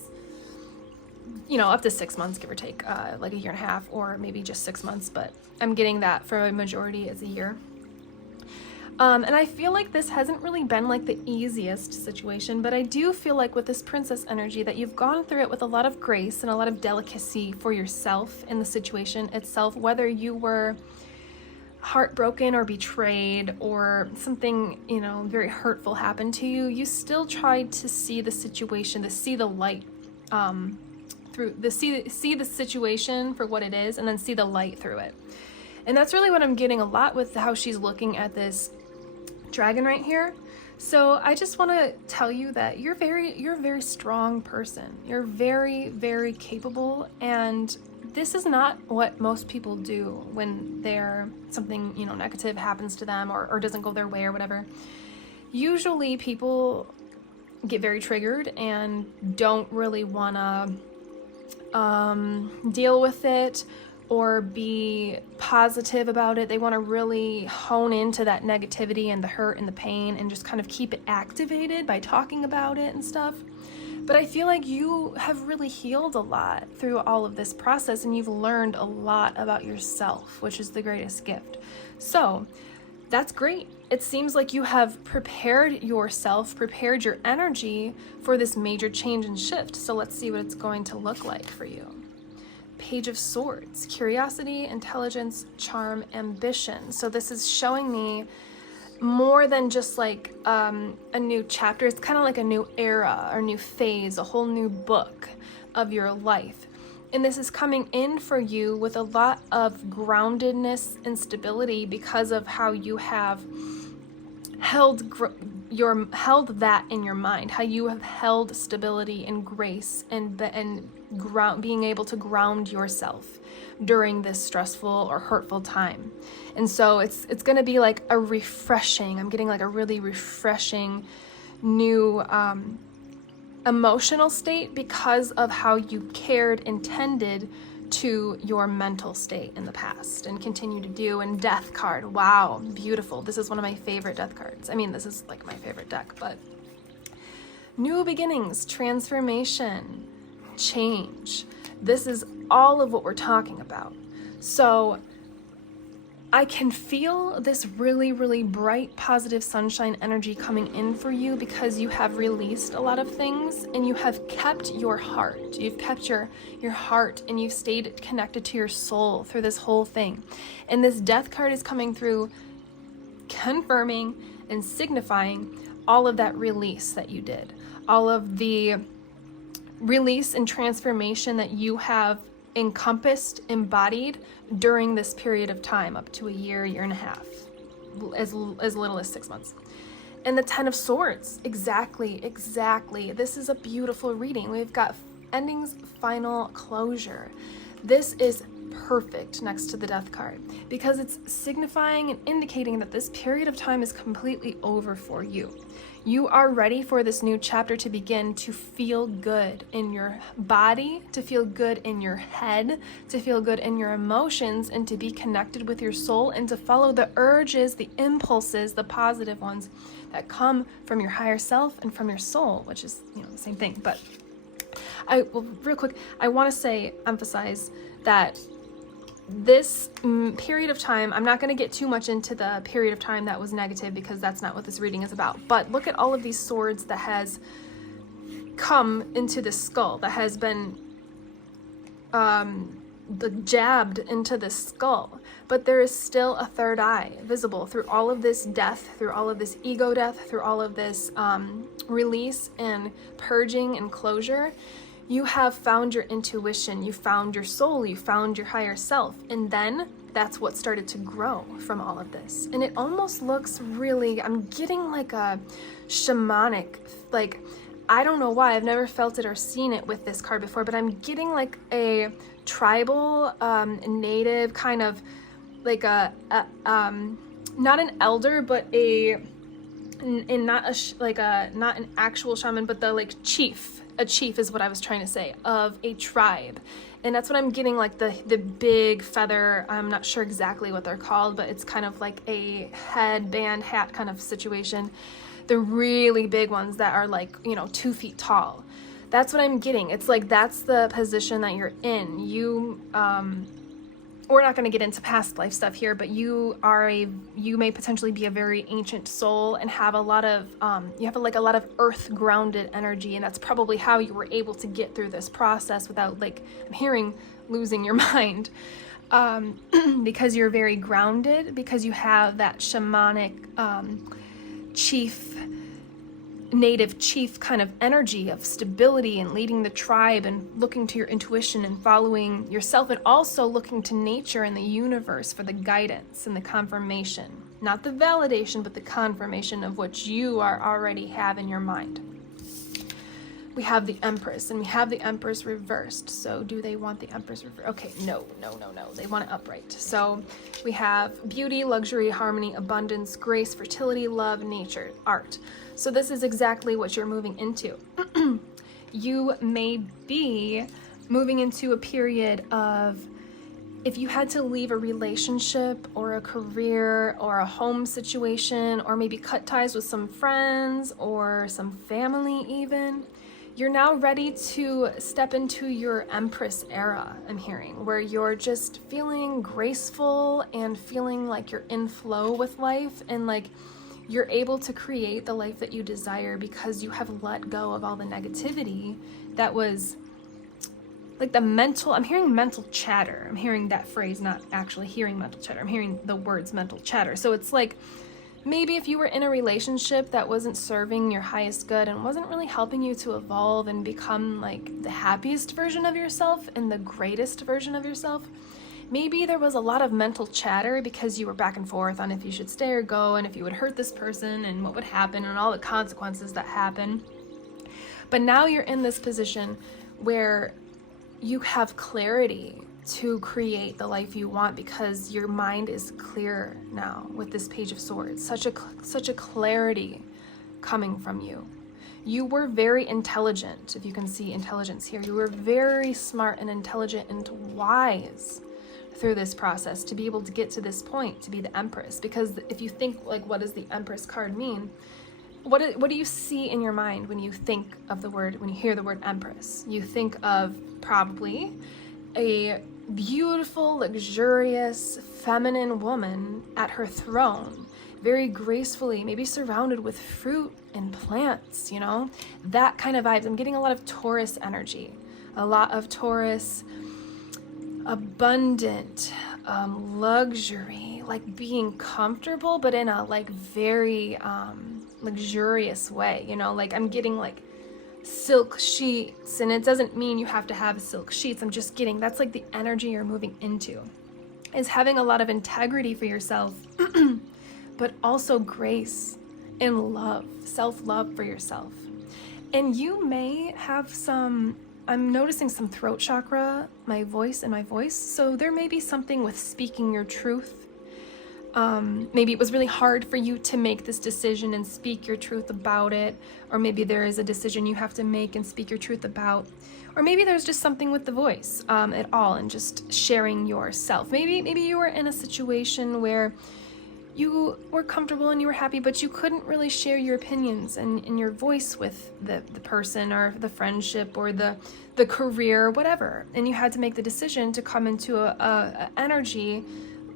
you know, up to 6 months, give or take, like a year and a half, or maybe just 6 months, but I'm getting that for a majority as a year. And I feel like this hasn't really been like the easiest situation, but I do feel like with this princess energy that you've gone through it with a lot of grace and a lot of delicacy for yourself in the situation itself, whether you were heartbroken or betrayed or something, you know, very hurtful happened to you, you still tried to see the situation, to see the light see the situation for what it is, and then see the light through it. And that's really what I'm getting a lot with how she's looking at this dragon right here. So I just want to tell you that you're a very strong person. You're very, very capable, and this is not what most people do when something, negative happens to them or doesn't go their way or whatever. Usually people get very triggered and don't really want to deal with it or be positive about it. They want to really hone into that negativity and the hurt and the pain and just kind of keep it activated by talking about it and stuff. But I feel like you have really healed a lot through all of this process, and you've learned a lot about yourself, which is the greatest gift. So that's great. It seems like you have prepared yourself, prepared your energy for this major change and shift. So let's see what it's going to look like for you. Page of Swords, curiosity, intelligence, charm, ambition. So this is showing me more than just like a new chapter. It's kind of like a new era or new phase, a whole new book of your life. And this is coming in for you with a lot of groundedness and stability because of how you have held that in your mind, how you have held stability and grace and being able to ground yourself during this stressful or hurtful time. And so it's going to be like a refreshing, I'm getting like a really refreshing new emotional state because of how you tended to your mental state in the past and continue to do. And Death card, wow, beautiful. This is one of my favorite death cards. I mean, this is like my favorite deck, but new beginnings, transformation, change. This is all of what we're talking about. So I can feel this really, really bright, positive sunshine energy coming in for you because you have released a lot of things and you have kept your heart. You've kept your heart and you've stayed connected to your soul through this whole thing. And this Death card is coming through confirming and signifying all of that release that you did. All of the release and transformation that you have encompassed, embodied during this period of time, up to a year and a half, as little as 6 months. And the Ten of Swords, exactly. This is a beautiful reading. We've got endings, final closure. This is perfect next to the Death card because it's signifying and indicating that this period of time is completely over for you. You are ready for this new chapter to begin, to feel good in your body, to feel good in your head, to feel good in your emotions, and to be connected with your soul and to follow the urges, the impulses, the positive ones that come from your higher self and from your soul, which is, the same thing. But real quick, I want to emphasize that this period of time, I'm not going to get too much into the period of time that was negative because that's not what this reading is about, but look at all of these swords that has come into this skull, that has been jabbed into this skull, but there is still a third eye visible through all of this death, through all of this ego death, through all of this release and purging and closure. You have found your intuition, you found your soul, you found your higher self, and then that's what started to grow from all of this. And it almost looks really, I'm getting like a shamanic, like, I don't know why, I've never felt it or seen it with this card before, but I'm getting like a tribal, native kind of like not an elder, but not an actual shaman, but the like chief. A chief is what I was trying to say, of a tribe. And that's what I'm getting, like the big feather, I'm not sure exactly what they're called, but it's kind of like a headband hat kind of situation. The really big ones that are like, 2 feet tall. That's what I'm getting. It's like that's the position that you're in. You we're not going to get into past life stuff here, but you may potentially be a very ancient soul and have a lot of you have a lot of earth grounded energy, and that's probably how you were able to get through this process without, like, I'm hearing, losing your mind, because you're very grounded, because you have that shamanic native chief kind of energy of stability and leading the tribe and looking to your intuition and following yourself, and also looking to nature and the universe for the guidance and the confirmation. Not the validation, but the confirmation of what you are already have in your mind. We have the Empress, and we have the Empress reversed. So do they want the Empress reversed? Okay, no. They want it upright. So we have beauty, luxury, harmony, abundance, grace, fertility, love, nature, art. So this is exactly what you're moving into. You may be moving into a period of, if you had to leave a relationship or a career or a home situation, or maybe cut ties with some friends or some family even, you're now ready to step into your Empress era, I'm hearing, where you're just feeling graceful and feeling like you're in flow with life, and like you're able to create the life that you desire because you have let go of all the negativity that was like the mental, I'm hearing mental chatter. I'm hearing that phrase, not actually hearing mental chatter. I'm hearing the words mental chatter. So it's like, maybe if you were in a relationship that wasn't serving your highest good and wasn't really helping you to evolve and become like the happiest version of yourself and the greatest version of yourself, maybe there was a lot of mental chatter because you were back and forth on if you should stay or go, and if you would hurt this person and what would happen and all the consequences that happen. But now you're in this position where you have clarity to create the life you want because your mind is clear now with this Page of Swords. Such a clarity coming from you. You were very intelligent, if you can see intelligence here. You were very smart and intelligent and wise through this process to be able to get to this point, to be the Empress. Because if you think, like, what does the Empress card mean? What do you see in your mind when you think of the word, when you hear the word Empress? You think of probably a beautiful, luxurious, feminine woman at her throne, very gracefully, maybe surrounded with fruit and plants, you know, that kind of vibes. I'm getting a lot of Taurus energy, a lot of Taurus, abundant, luxury, like being comfortable, but in a like very luxurious way, you know, like I'm getting like silk sheets, and it doesn't mean you have to have silk sheets. I'm just getting, that's like the energy you're moving into, is having a lot of integrity for yourself, but also grace and love, self-love for yourself. And you may have some, I'm noticing some throat chakra, my voice, so there may be something with speaking your truth. Maybe it was really hard for you to make this decision and speak your truth about it, or maybe there is a decision you have to make and speak your truth about, or maybe there's just something with the voice at all and just sharing yourself. Maybe you were in a situation where you were comfortable and you were happy, but you couldn't really share your opinions and your voice with the person or the friendship or the career, whatever, and you had to make the decision to come into a energy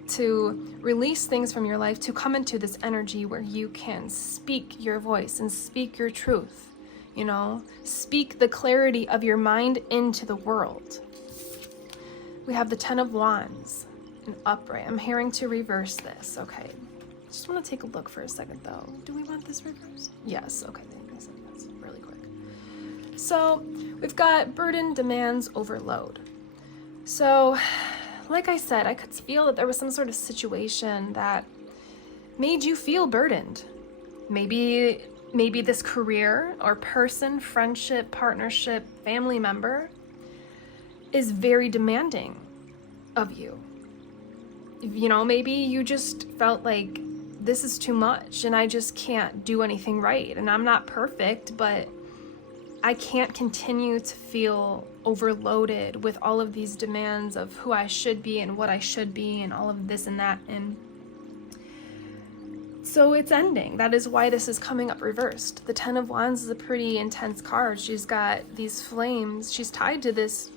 to release things from your life, to come into this energy where you can speak your voice and speak your truth, you know, speak the clarity of your mind into the world. We have the Ten of Wands, an upright. I'm hearing to reverse this. Okay, just want to take a look for a second though. Do we want this reversed? Yes. Okay, that's really quick. So we've got burden, demands, overload. So like I said, I could feel that there was some sort of situation that made you feel burdened. Maybe this career or person, friendship, partnership, family member is very demanding of you. You know, maybe you just felt like this is too much and I just can't do anything right. And I'm not perfect, but I can't continue to feel overloaded with all of these demands of who I should be and what I should be and all of this and that. And so it's ending. That is why this is coming up reversed. The Ten of Wands is a pretty intense card. She's got these flames. She's tied to this,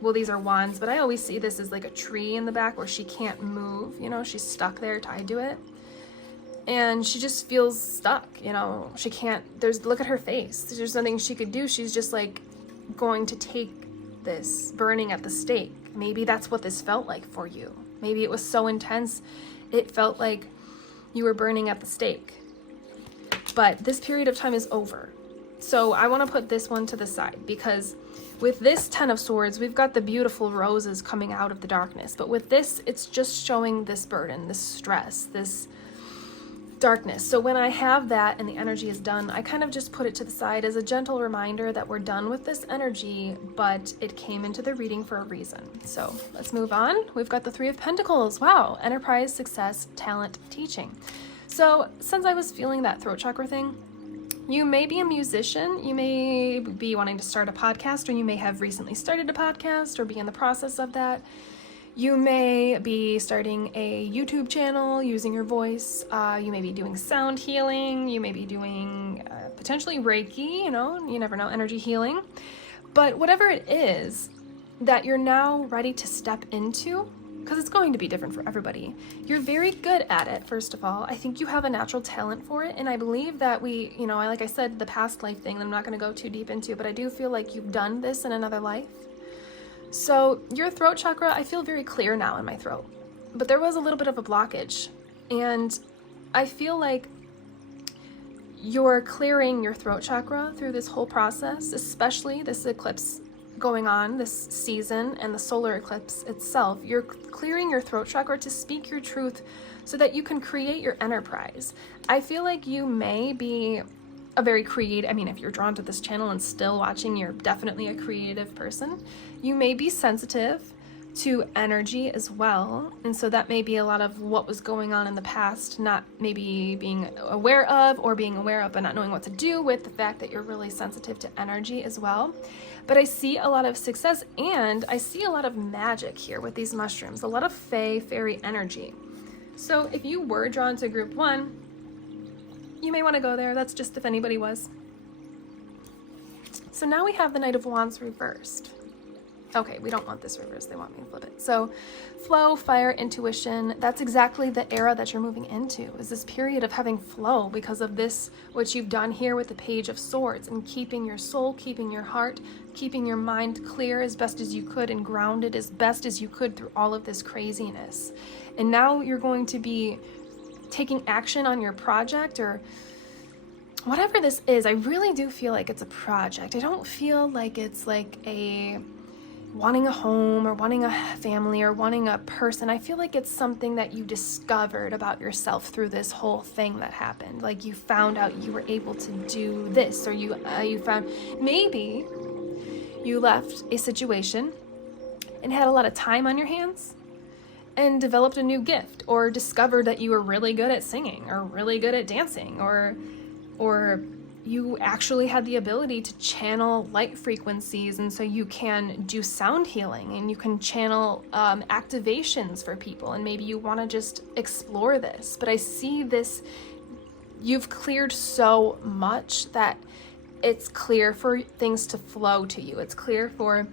well, these are wands, but I always see this as like a tree in the back where she can't move, you know, she's stuck there tied to it. And she just feels stuck, you know, she can't, look at her face. There's nothing she could do. She's just like going to take this burning at the stake. Maybe that's what this felt like for you. Maybe it was so intense, it felt like you were burning at the stake. But this period of time is over. So I want to put this one to the side, because with this Ten of Swords, we've got the beautiful roses coming out of the darkness. But with this, it's just showing this burden, this stress, this darkness. So when I have that and the energy is done, I kind of just put it to the side as a gentle reminder that we're done with this energy, but it came into the reading for a reason. So let's move on. We've got the Three of Pentacles. Wow. Enterprise, success, talent, teaching. So since I was feeling that throat chakra thing, you may be a musician, you may be wanting to start a podcast, or you may have recently started a podcast or be in the process of that. You may be starting a YouTube channel using your voice. You may be doing sound healing. You may be doing potentially Reiki, you never know, energy healing. But whatever it is that you're now ready to step into, because it's going to be different for everybody. You're very good at it, first of all. I think you have a natural talent for it. And I believe that like I said, the past life thing that I'm not going to go too deep into, but I do feel like you've done this in another life. So your throat chakra, I feel very clear now in my throat, but there was a little bit of a blockage, and I feel like you're clearing your throat chakra through this whole process, especially this eclipse going on this season and the solar eclipse itself. You're clearing your throat chakra to speak your truth so that you can create your enterprise. I feel like you may be a very creative, if you're drawn to this channel and still watching, you're definitely a creative person. You may be sensitive to energy as well. And so that may be a lot of what was going on in the past, not maybe being aware of, or being aware of but not knowing what to do with the fact that you're really sensitive to energy as well. But I see a lot of success, and I see a lot of magic here with these mushrooms, a lot of fairy energy. So if you were drawn to group 1, you may want to go there. That's just if anybody was. So now we have the Knight of Wands reversed. Okay, we don't want this reversed. They want me to flip it. So flow, fire, intuition. That's exactly the era that you're moving into, is this period of having flow because of this, what you've done here with the Page of Swords, and keeping your soul, keeping your heart, keeping your mind clear as best as you could and grounded as best as you could through all of this craziness. And now you're going to be taking action on your project, or whatever this is. I really do feel like it's a project. I don't feel like it's like wanting a home or wanting a family or wanting a person. I feel like it's something that you discovered about yourself through this whole thing that happened. Like you found out you were able to do this, or you found, maybe you left a situation and had a lot of time on your hands and developed a new gift, or discovered that you were really good at singing or really good at dancing, or you actually had the ability to channel light frequencies, and so you can do sound healing and you can channel activations for people, and maybe you want to just explore this. But I see this, you've cleared so much that it's clear for things to flow to you. It's clear for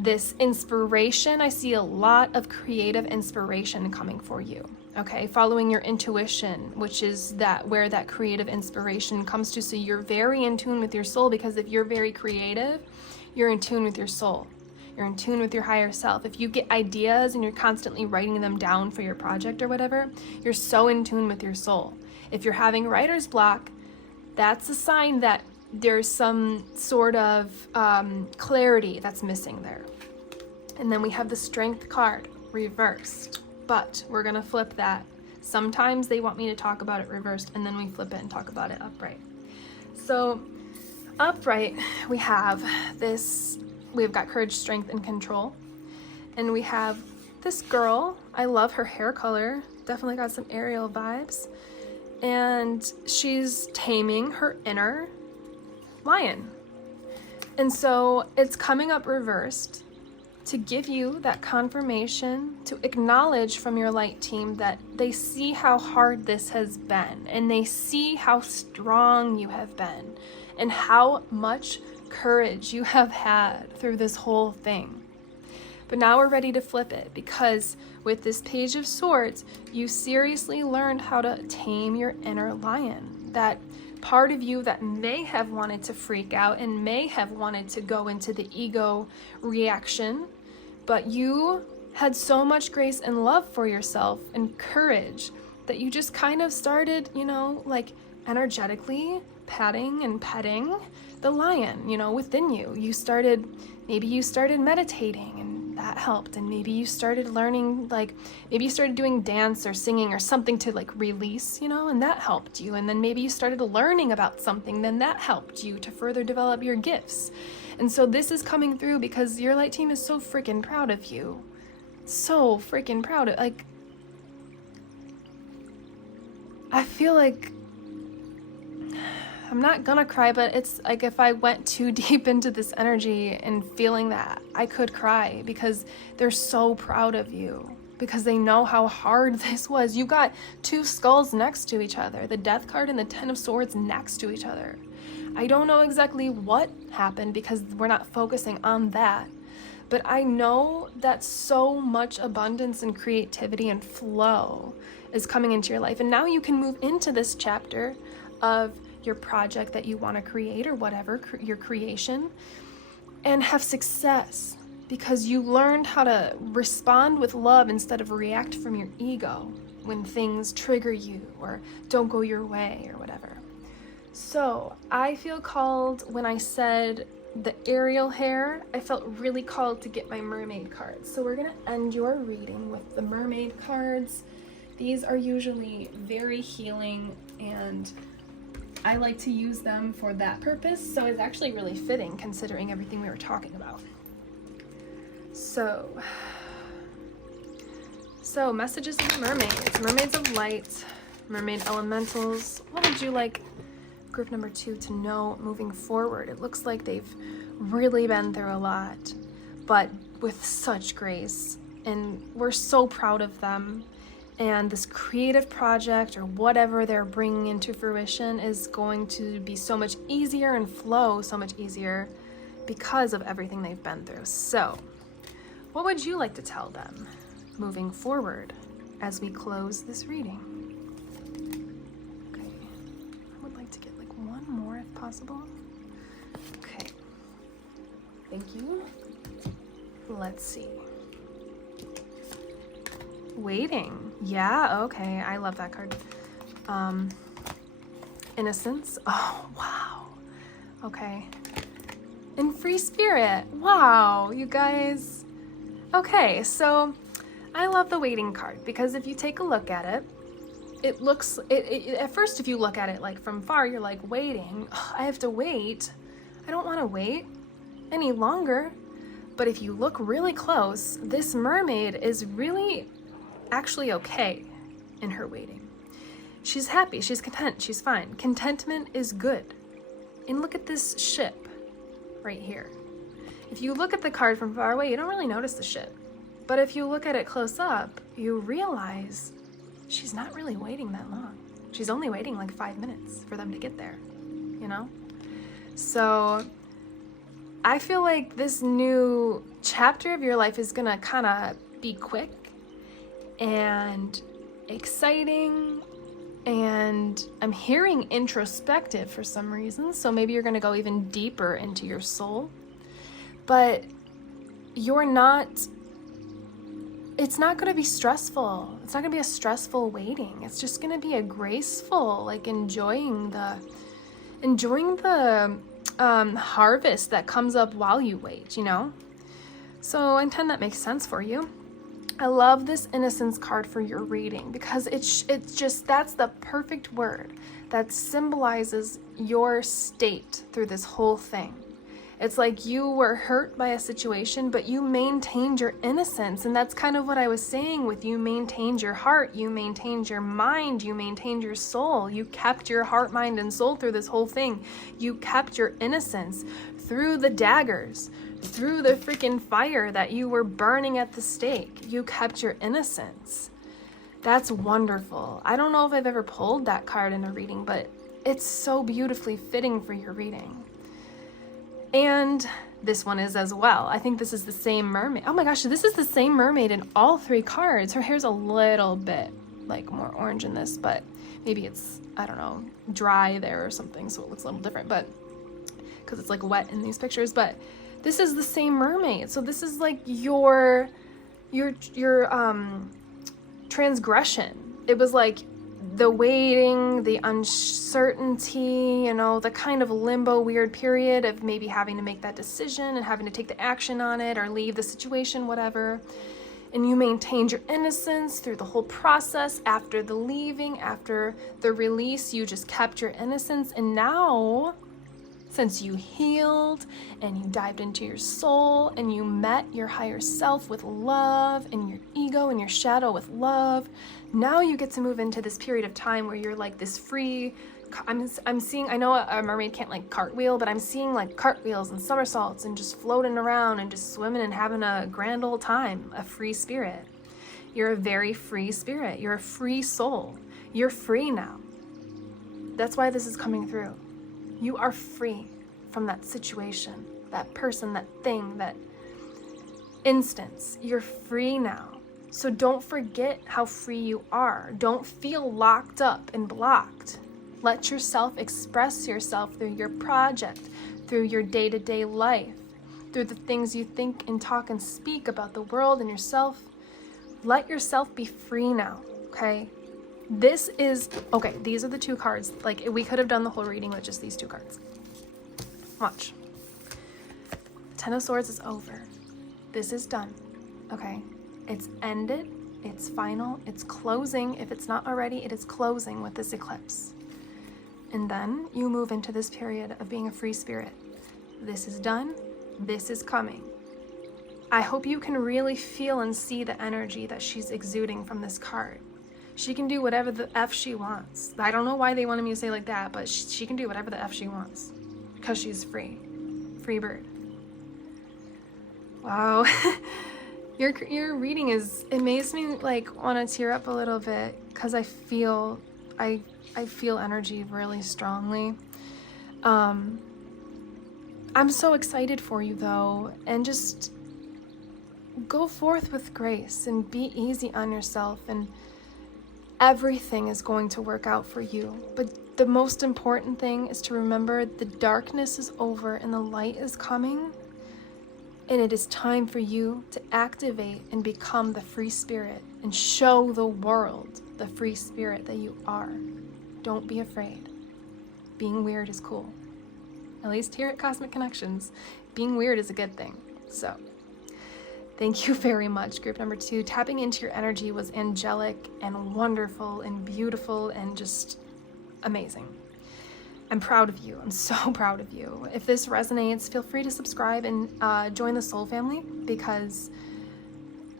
this inspiration. I see a lot of creative inspiration coming for you. Okay, following your intuition, which is where that creative inspiration comes to. So you're very in tune with your soul, because if you're very creative, you're in tune with your soul. You're in tune with your higher self. If you get ideas and you're constantly writing them down for your project or whatever, you're so in tune with your soul. If you're having writer's block, that's a sign that there's some sort of clarity that's missing there. And then we have the Strength card reversed, but we're gonna flip that. Sometimes they want me to talk about it reversed, and then we flip it and talk about it upright. So upright, we've got courage, strength, and control. And we have this girl. I love her hair color. Definitely got some Ariel vibes. And she's taming her inner lion. And so it's coming up reversed to give you that confirmation, to acknowledge from your light team that they see how hard this has been, and they see how strong you have been, and how much courage you have had through this whole thing. But now we're ready to flip it, because with this Page of Swords, you seriously learned how to tame your inner lion. That part of you that may have wanted to freak out and may have wanted to go into the ego reaction, but you had so much grace and love for yourself and courage that you just kind of started, like energetically patting and petting the lion, within you. Maybe you started meditating and that helped. And maybe you started learning, like maybe you started doing dance or singing or something to like release, you know, and that helped you. And then maybe you started learning about something, then that helped you to further develop your gifts. And so this is coming through because your light team is so freaking proud of you. So freaking proud of, like, I feel like, I'm not gonna cry, but it's like if I went too deep into this energy and feeling that, I could cry because they're so proud of you, because they know how hard this was. You got two skulls next to each other, the Death card and the Ten of Swords next to each other. I don't know exactly what happened because we're not focusing on that, but I know that so much abundance and creativity and flow is coming into your life. And now you can move into this chapter of your project that you want to create or whatever, your creation, and have success because you learned how to respond with love instead of react from your ego when things trigger you or don't go your way or whatever. So I feel called, when I said the Ariel hair, I felt really called to get my mermaid cards. So we're going to end your reading with the mermaid cards. These are usually very healing, and I like to use them for that purpose, so it's actually really fitting considering everything we were talking about. So messages of the mermaids, mermaids of light, mermaid elementals. What would you like group number 2 to know moving forward? It looks like they've really been through a lot, but with such grace, and we're so proud of them. And this creative project or whatever they're bringing into fruition is going to be so much easier and flow so much easier because of everything they've been through. So, what would you like to tell them moving forward as we close this reading? Okay, I would like to get like one more if possible. Okay, thank you. Let's see. Waiting. Yeah, okay. I love that card. Innocence. Oh, wow. Okay. And free spirit. Wow, you guys. Okay, so I love the waiting card because if you take a look at it, it looks, at first if you look at it like from far, you're like, waiting. Oh, I have to wait. I don't want to wait any longer. But if you look really close, this mermaid is really actually okay in her waiting. She's happy, she's content, she's fine. Contentment is good. And look at this ship right here. If you look at the card from far away, you don't really notice the ship. But if you look at it close up, you realize she's not really waiting that long. She's only waiting like 5 minutes for them to get there, you know? So I feel like this new chapter of your life is gonna kind of be quick and exciting, and I'm hearing introspective for some reason, so maybe you're going to go even deeper into your soul, but you're not, it's not going to be stressful. It's not going to be a stressful waiting. It's just going to be a graceful, like enjoying the harvest that comes up while you wait, you know? So I intend that makes sense for you. I love this innocence card for your reading because it's just, that's the perfect word that symbolizes your state through this whole thing. It's like you were hurt by a situation, but you maintained your innocence. And that's kind of what I was saying with you maintained your heart, you maintained your mind, you maintained your soul. You kept your heart, mind, and soul through this whole thing. You kept your innocence through the daggers, through the freaking fire that you were burning at the stake. You kept your innocence. That's wonderful. I don't know if I've ever pulled that card in a reading, but it's so beautifully fitting for your reading. And this one is as well. I think this is the same mermaid. Oh my gosh, this is the same mermaid in all 3 cards. Her hair's a little bit like more orange in this, but maybe it's, I don't know, dry there or something, so it looks a little different, but because it's like wet in these pictures. But this is the same mermaid. So this is like your transgression. It was like the waiting, the uncertainty, you know, the kind of limbo weird period of maybe having to make that decision and having to take the action on it or leave the situation, whatever. And you maintained your innocence through the whole process. After the leaving, after the release, you just kept your innocence. And now, since you healed and you dived into your soul and you met your higher self with love and your ego and your shadow with love, now you get to move into this period of time where you're like this free, I'm seeing, I know a mermaid can't like cartwheel, but I'm seeing like cartwheels and somersaults and just floating around and just swimming and having a grand old time, a free spirit. You're a very free spirit. You're a free soul. You're free now. That's why this is coming through. You are free from that situation, that person, that thing, that instance. You're free now. So don't forget how free you are. Don't feel locked up and blocked. Let yourself express yourself through your project, through your day-to-day life, through the things you think and talk and speak about the world and yourself. Let yourself be free now, okay? These are the two cards. Like, we could have done the whole reading with just these two cards. Watch. Ten of Swords is over. This is done, okay? It's ended, it's final, it's closing. If it's not already, it is closing with this eclipse. And then you move into this period of being a free spirit. This is done, this is coming. I hope you can really feel and see the energy that she's exuding from this card. She can do whatever the F she wants. I don't know why they wanted me to say like that, but she can do whatever the F she wants. Because she's free. Free bird. Wow. Your reading it makes me like want to tear up a little bit because I feel energy really strongly. I'm so excited for you though, and just go forth with grace and be easy on yourself, and everything is going to work out for you. But the most important thing is to remember the darkness is over and the light is coming. And it is time for you to activate and become the free spirit and show the world the free spirit that you are. Don't be afraid. Being weird is cool. At least here at Cosmic Connections, being weird is a good thing. So, thank you very much, group number 2. Tapping into your energy was angelic and wonderful and beautiful and just amazing. I'm proud of you. I'm so proud of you. If this resonates, feel free to subscribe and join the Soul family, because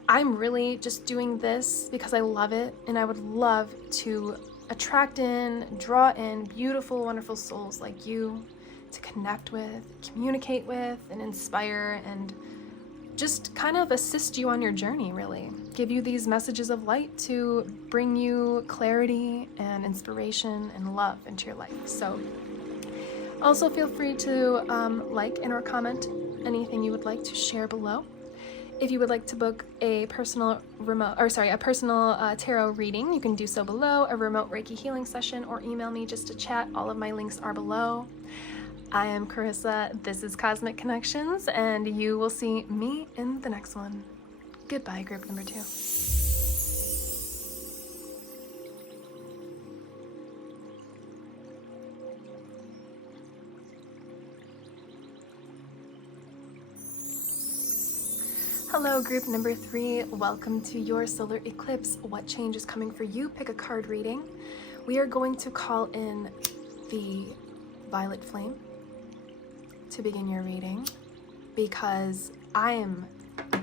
I'm really just doing this because I love it, and I would love to attract in, draw in beautiful, wonderful souls like you to connect with, communicate with, and inspire, and just kind of assist you on your journey, really. Give you these messages of light to bring you clarity and inspiration and love into your life. So also feel free to like and or comment anything you would like to share below. If you would like to book a personal tarot reading, you can do so below, a remote Reiki healing session, or email me just to chat. All of my links are below. I am Carissa, this is Cosmic Connections, and you will see me in the next one. Goodbye, group number 2. Hello, group number 3. Welcome to your solar eclipse. What change is coming for you? Pick a card reading. We are going to call in the Violet Flame to begin your reading, because I am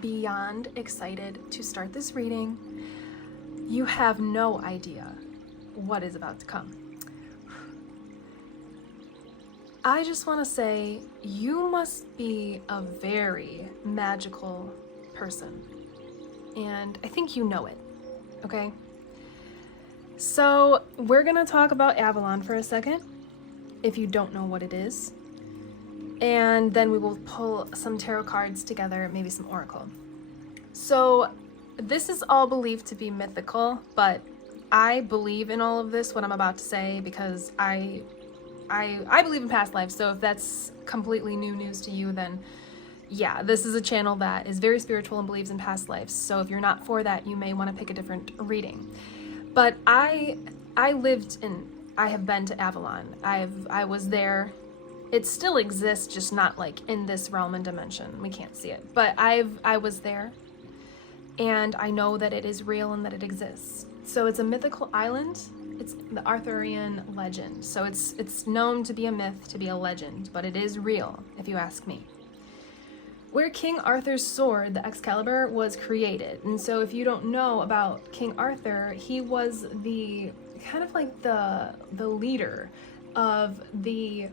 beyond excited to start this reading. You have no idea what is about to come. I just want to say you must be a very magical person, and I think you know it, okay? So we're gonna talk about Avalon for a second, if you don't know what it is, and then we will pull some tarot cards together, maybe some oracle. So this is all believed to be mythical, but I believe in all of this, what I'm about to say, because I believe in past lives. So if that's completely new news to you, then yeah, this is a channel that is very spiritual and believes in past lives. So if you're not for that, you may want to pick a different reading. But I I have been to Avalon. I was there. It still exists, just not like in this realm and dimension. We can't see it, but I was there, and I know that it is real and that it exists. So it's a mythical island. It's the Arthurian legend. So it's known to be a myth, to be a legend, but it is real, if you ask me. Where King Arthur's sword, the Excalibur, was created. And so if you don't know about King Arthur, he was the kind of like the leader of the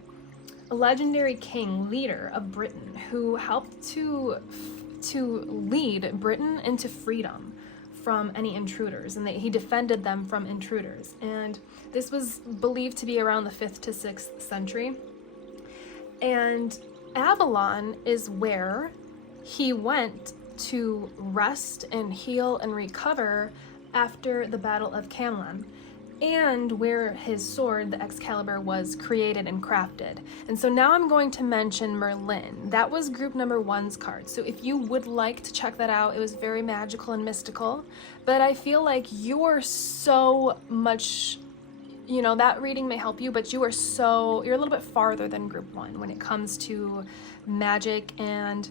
legendary king leader of Britain, who helped to lead Britain into freedom from any intruders, and he defended them from intruders. And this was believed to be around the 5th to 6th century. And Avalon is where he went to rest and heal and recover after the Battle of Camlan, and where his sword, the Excalibur, was created and crafted. And so now I'm going to mention Merlin. That was group number 1's card. So if you would like to check that out, it was very magical and mystical, but I feel like you're so much, you know, that reading may help you, but you're a little bit farther than group 1 when it comes to magic and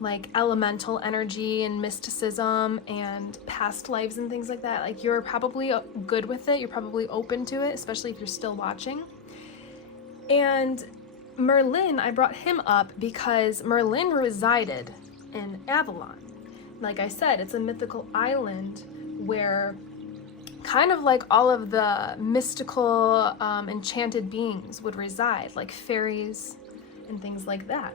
like elemental energy and mysticism and past lives and things like that. Like, you're probably good with it. You're probably open to it, especially if you're still watching. And Merlin, I brought him up because Merlin resided in Avalon. Like I said, it's a mythical island where kind of like all of the mystical enchanted beings would reside, like fairies and things like that.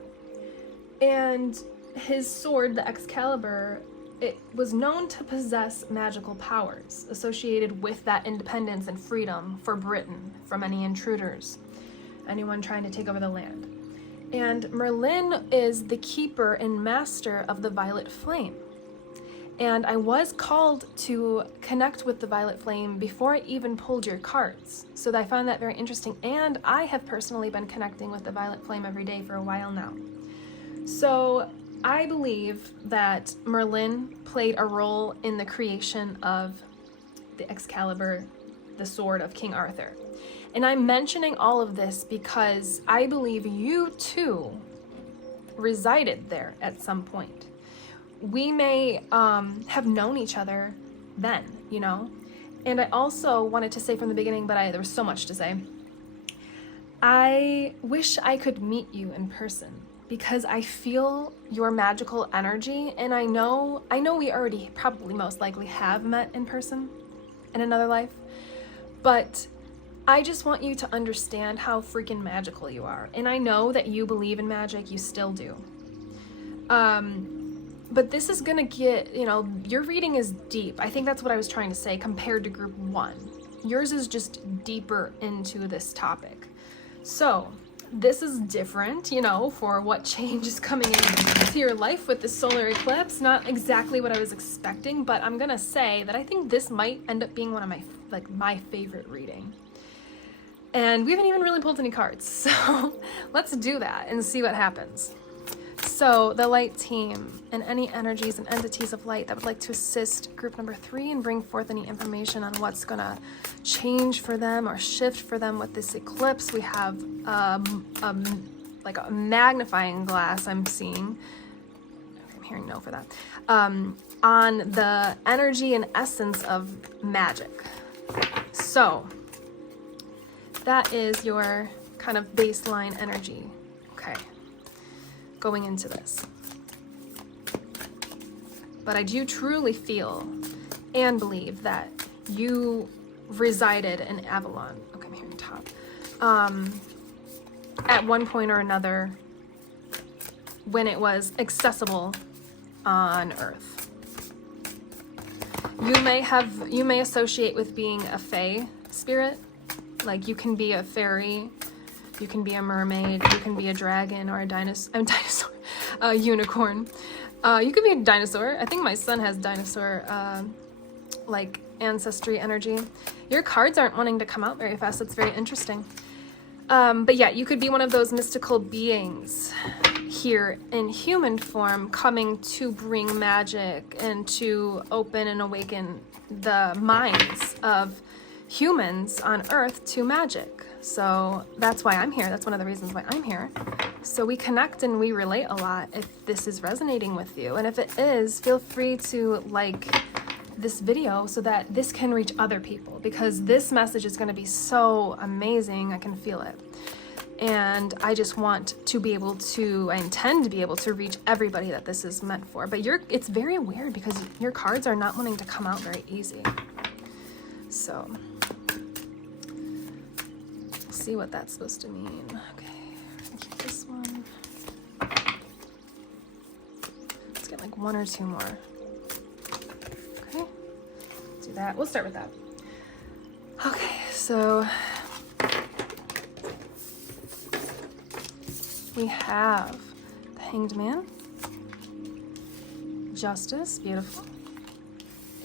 And his sword, the Excalibur, it was known to possess magical powers associated with that independence and freedom for Britain from any intruders, anyone trying to take over the land. And Merlin is the keeper and master of the Violet Flame. And I was called to connect with the Violet Flame before I even pulled your cards. So I found that very interesting. And I have personally been connecting with the Violet Flame every day for a while now. So I believe that Merlin played a role in the creation of the Excalibur, the sword of King Arthur. And I'm mentioning all of this because I believe you too resided there at some point. We may have known each other then, you know? And I also wanted to say from the beginning, but there was so much to say. I wish I could meet you in person, because I feel your magical energy, and I know we already probably most likely have met in person in another life, but I just want you to understand how freaking magical you are. And I know that you believe in magic, you still do. But this is gonna get, you know, your reading is deep. I think that's what I was trying to say compared to group 1. Yours is just deeper into this topic. So this is different, you know, for what change is coming into your life with the solar eclipse. Not exactly what I was expecting, but I'm gonna say that I think this might end up being one of my favorite reading. And we haven't even really pulled any cards, so let's do that and see what happens. So the light team and any energies and entities of light that would like to assist group number 3 and bring forth any information on what's gonna change for them or shift for them with this eclipse. We have like a magnifying glass I'm seeing. I'm hearing no for that. On the energy and essence of magic. So that is your kind of baseline energy. Okay. Going into this. But I do truly feel and believe that you resided in Avalon. Okay, I'm hearing top. At one point or another when it was accessible on Earth. You may associate with being a fae spirit. Like, you can be a fairy, you can be a mermaid, you can be a dragon or a a unicorn. You could be a dinosaur. I think my son has dinosaur, like, ancestry energy. Your cards aren't wanting to come out very fast. It's very interesting. But yeah, you could be one of those mystical beings here in human form, coming to bring magic and to open and awaken the minds of humans on Earth to magic. So that's why I'm here. That's one of the reasons why I'm here. So we connect and we relate a lot if this is resonating with you. And if it is, feel free to like this video so that this can reach other people, because this message is going to be so amazing. I can feel it. And I just want to be able to, I intend to be able to reach everybody that this is meant for. But it's very weird because your cards are not wanting to come out very easy. So, see what that's supposed to mean. Okay, keep this one. Let's get like one or two more. Okay, do that. We'll start with that. Okay, so we have the Hanged Man, Justice, beautiful,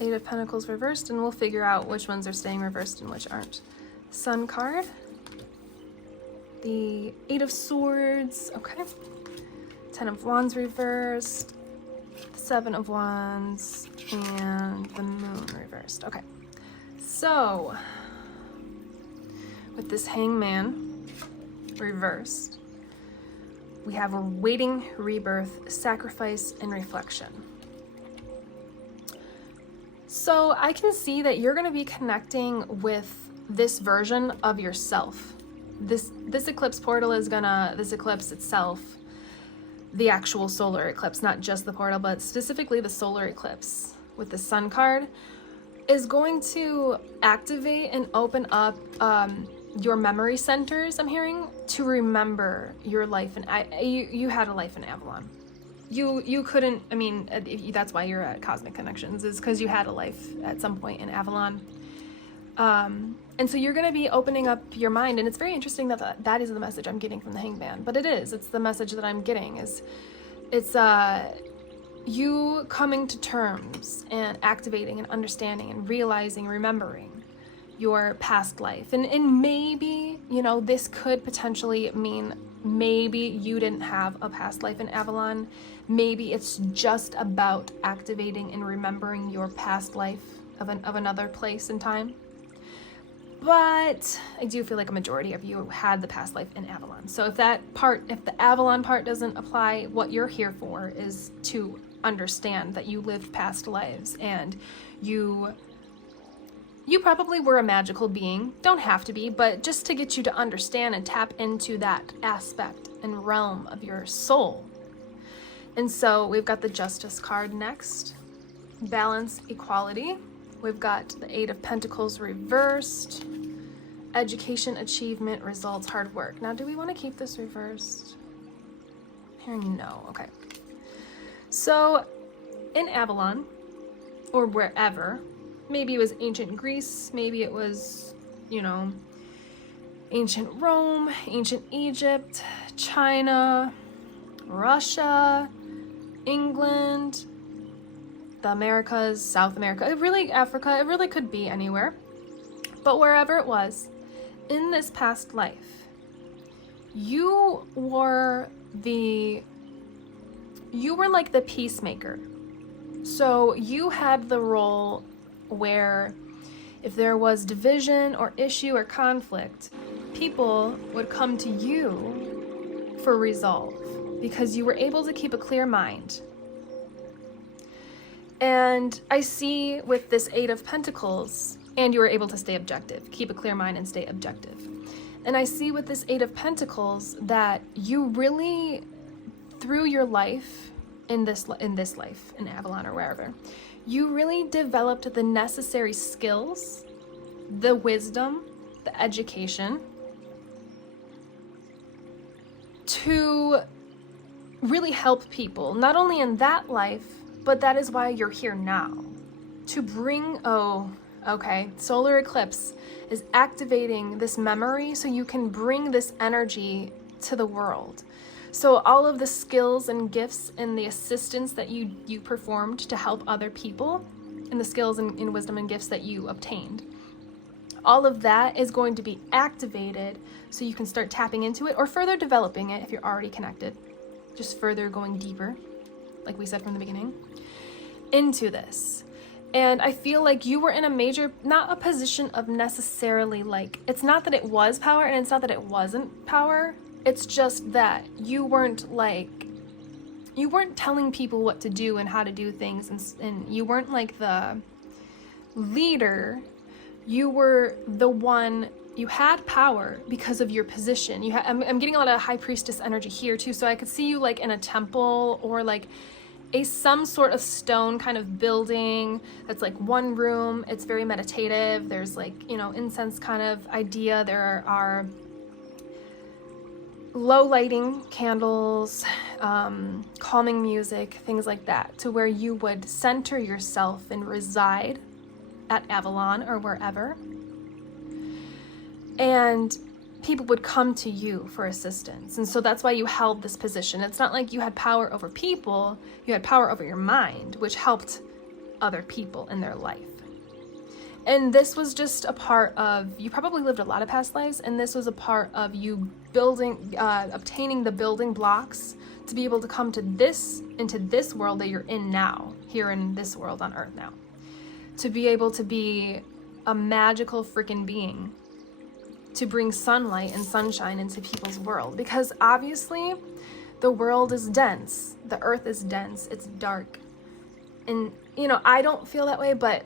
Eight of Pentacles reversed, and we'll figure out which ones are staying reversed and which aren't. Sun card, the Eight of Swords, okay, Ten of Wands reversed, Seven of Wands, and the Moon reversed. Okay, so with this Hangman reversed, we have a waiting, rebirth, sacrifice, and reflection. So I can see that you're going to be connecting with this version of yourself. This eclipse portal is gonna, this eclipse itself, the actual solar eclipse, not just the portal, but specifically the solar eclipse with the Sun card, is going to activate and open up your memory centers, I'm hearing, to remember your life. And you had a life in Avalon. You couldn't, I mean, that's why you're at Cosmic Connections, is because you had a life at some point in Avalon. And so you're going to be opening up your mind, and it's very interesting that that is the message I'm getting from the Hangman. But it's the message that I'm getting, is it's you coming to terms and activating and understanding and realizing, remembering your past life. And maybe, you know, this could potentially mean maybe you didn't have a past life in Avalon. Maybe it's just about activating and remembering your past life of another place and time. But I do feel like a majority of you had the past life in Avalon. So if the Avalon part doesn't apply, what you're here for is to understand that you lived past lives, and you probably were a magical being. Don't have to be, but just to get you to understand and tap into that aspect and realm of your soul. And so we've got the Justice card next. Balance, equality. We've got the Eight of Pentacles reversed. Education, achievement, results, hard work. Now, do we want to keep this reversed? Hearing no. Okay. So, in Avalon, or wherever, maybe it was ancient Greece, maybe it was, you know, ancient Rome, ancient Egypt, China, Russia, England, the Americas, South America, Africa, it really could be anywhere. But wherever it was, in this past life, you were like the peacemaker. So you had the role where if there was division or issue or conflict, people would come to you for resolve because you were able to keep a clear mind. And I see with this Eight of Pentacles, and you were able to stay objective, keep a clear mind and stay objective. And I see with this Eight of Pentacles that you really, through your life, in this life, in Avalon or wherever, you really developed the necessary skills, the wisdom, the education to really help people, not only in that life, but that is why you're here now, to bring, solar eclipse is activating this memory so you can bring this energy to the world. So all of the skills and gifts and the assistance that you performed to help other people, and the skills and wisdom and gifts that you obtained, all of that is going to be activated so you can start tapping into it or further developing it if you're already connected, just further going deeper, like we said from the beginning, into this. And I feel like you were in a major, not a position of necessarily like, it's not that it was power and it's not that it wasn't power. It's just that you weren't telling people what to do and how to do things, and you weren't like the leader. You were the one, you had power because of your position. I'm getting a lot of high priestess energy here too, so I could see you like in a temple or like some sort of stone kind of building that's like one room. It's very meditative. There's like, you know, incense kind of idea. There are low lighting candles, calming music, things like that, to where you would center yourself and reside at Avalon or wherever. And people would come to you for assistance. And so that's why you held this position. It's not like you had power over people, you had power over your mind, which helped other people in their life. And this was just a part of, you probably lived a lot of past lives, and this was a part of you building, obtaining the building blocks to be able to come to into this world that you're in now, here in this world on Earth now. To be able to be a magical freaking being, to bring sunlight and sunshine into people's world. Because obviously the world is dense, the earth is dense, it's dark. And, you know, I don't feel that way, but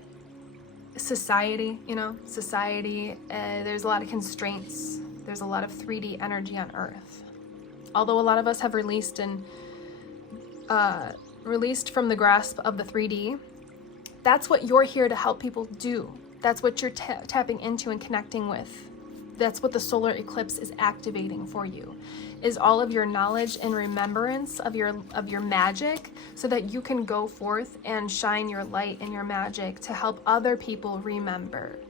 society, there's a lot of constraints. There's a lot of 3D energy on earth. Although a lot of us have released from the grasp of the 3D, that's what you're here to help people do. That's what you're tapping into and connecting with. That's what the solar eclipse is activating for you, is all of your knowledge and remembrance of your magic, so that you can go forth and shine your light and your magic to help other people remember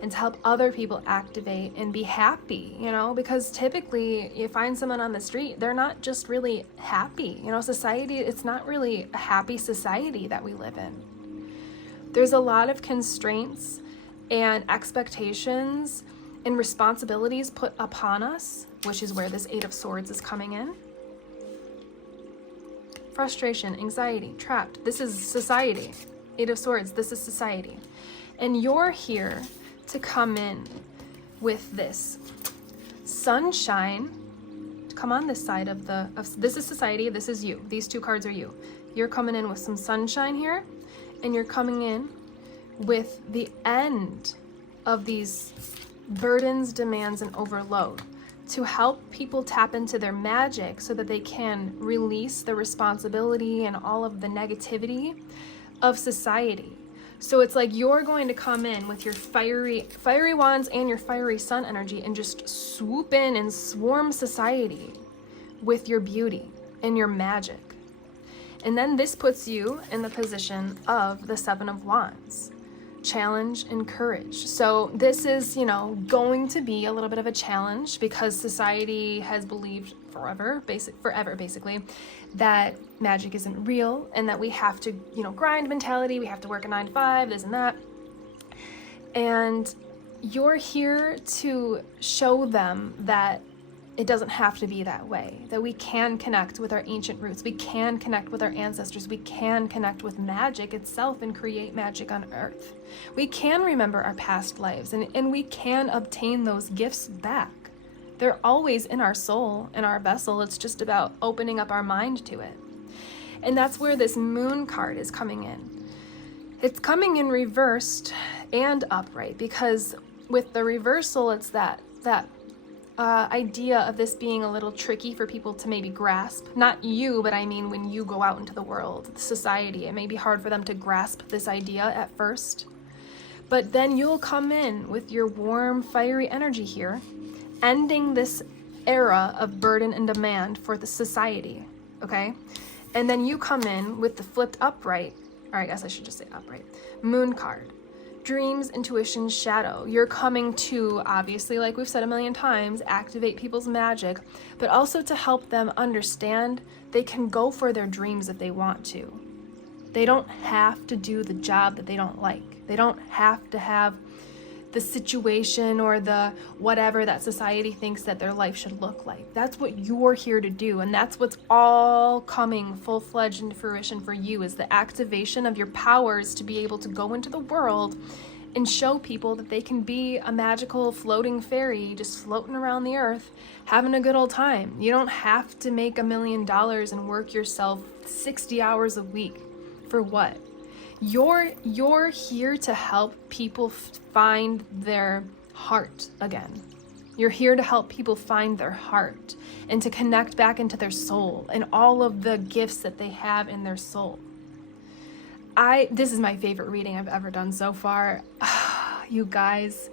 and to help other people activate and be happy, you know, because typically you find someone on the street, they're not just really happy. You know, society, it's not really a happy society that we live in. There's a lot of constraints and expectations and responsibilities put upon us, which is where this 8 of Swords is coming in. Frustration, anxiety, trapped. This is society. 8 of Swords, this is society. And you're here to come in with this sunshine. Come on this side of this is society, this is you. These 2 cards are you. You're coming in with some sunshine here, and you're coming in with the end of these burdens, demands, and overload, to help people tap into their magic so that they can release the responsibility and all of the negativity of society. So it's like you're going to come in with your fiery wands and your fiery sun energy and just swoop in and swarm society with your beauty and your magic. And then this puts you in the position of the 7 of Wands. Challenge and courage. So this is, you know, going to be a little bit of a challenge, because society has believed forever basically, that magic isn't real and that we have to, you know, grind mentality, we have to work a 9 to 5, this and that. And you're here to show them that it doesn't have to be that way, that we can connect with our ancient roots, we can connect with our ancestors, we can connect with magic itself and create magic on earth. We can remember our past lives, and we can obtain those gifts back. They're always in our soul, in our vessel. It's just about opening up our mind to it. And that's where this Moon card is coming in. It's coming in reversed and upright, because with the reversal, it's that idea of this being a little tricky for people to maybe grasp. Not you, but I mean when you go out into the world, society, it may be hard for them to grasp this idea at first. But then you'll come in with your warm, fiery energy here, ending this era of burden and demand for the society, okay? And then you come in with the flipped upright, or I guess I should just say upright, Moon card. Dreams, intuition, shadow. You're coming to, obviously, like we've said a million times, activate people's magic, but also to help them understand they can go for their dreams if they want to. They don't have to do the job that they don't like. They don't have to have situation or the whatever that society thinks that their life should look like. That's what you're here to do, and that's what's all coming full-fledged into fruition for you, is the activation of your powers to be able to go into the world and show people that they can be a magical floating fairy just floating around the earth having a good old time. You don't have to make $1 million and work yourself 60 hours a week. For what? You're here to help people find their heart again. You're here to help people find their heart and to connect back into their soul and all of the gifts that they have in their soul. This is my favorite reading I've ever done so far. You guys,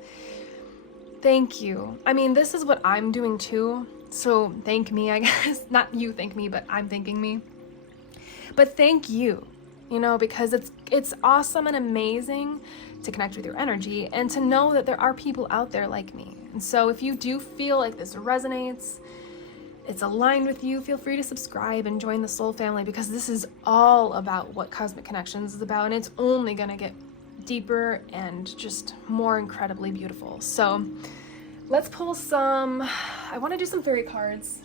thank you. I mean, this is what I'm doing too, so thank me, I guess. Not you thank me, but I'm thanking me. But thank you, because it's awesome and amazing to connect with your energy and to know that there are people out there like me. And so if you do feel like this resonates, it's aligned with you, feel free to subscribe and join the soul family, because this is all about what Cosmic Connections is about, and it's only going to get deeper and just more incredibly beautiful. So let's pull I want to do some fairy cards.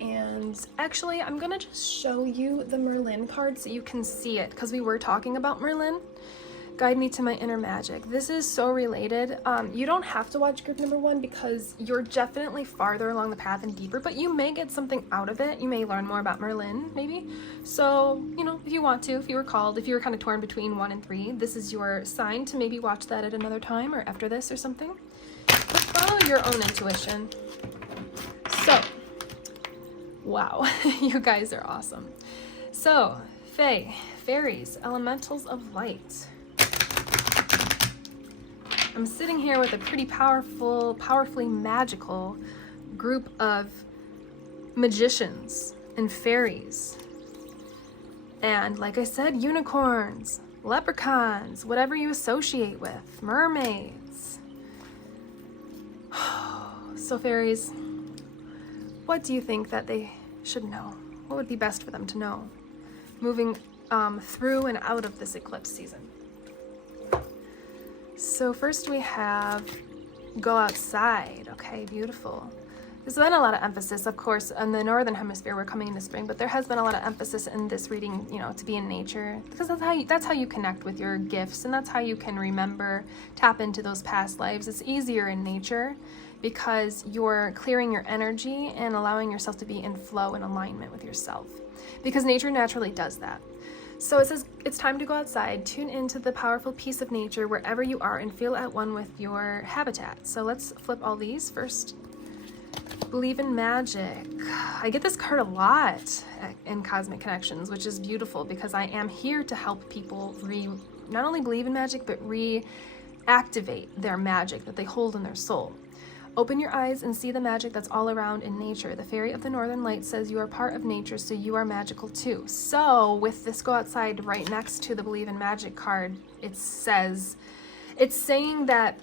And actually, I'm going to just show you the Merlin card so you can see it, because we were talking about Merlin. Guide me to my inner magic. This is so related. You don't have to watch group number 1 because you're definitely farther along the path and deeper, but you may get something out of it. You may learn more about Merlin, maybe. So, if you want to, if you were called, if you were kind of torn between 1 and 3, this is your sign to maybe watch that at another time or after this or something. But follow your own intuition. So, wow, you guys are awesome. So, fairies, elementals of light. I'm sitting here with a pretty powerfully magical group of magicians and fairies. And like I said, unicorns, leprechauns, whatever you associate with, mermaids. So fairies, what do you think that they should know? What would be best for them to know moving through and out of this eclipse season? So first we have go outside. Okay, beautiful. There's been a lot of emphasis, of course, in the northern hemisphere. We're coming into spring, but there has been a lot of emphasis in this reading, to be in nature, because that's how you connect with your gifts, and that's how you can remember, tap into those past lives. It's easier in nature because you're clearing your energy and allowing yourself to be in flow and alignment with yourself, because nature naturally does that. So it says it's time to go outside, tune into the powerful peace of nature wherever you are, and feel at one with your habitat. So let's flip all these first. Believe in magic. I get this card a lot in Cosmic Connections, which is beautiful, because I am here to help people not only believe in magic, but reactivate their magic that they hold in their soul. Open your eyes and see the magic that's all around in nature. The Fairy of the Northern Light says you are part of nature, so you are magical too. So with this go outside right next to the Believe in Magic card, it's saying that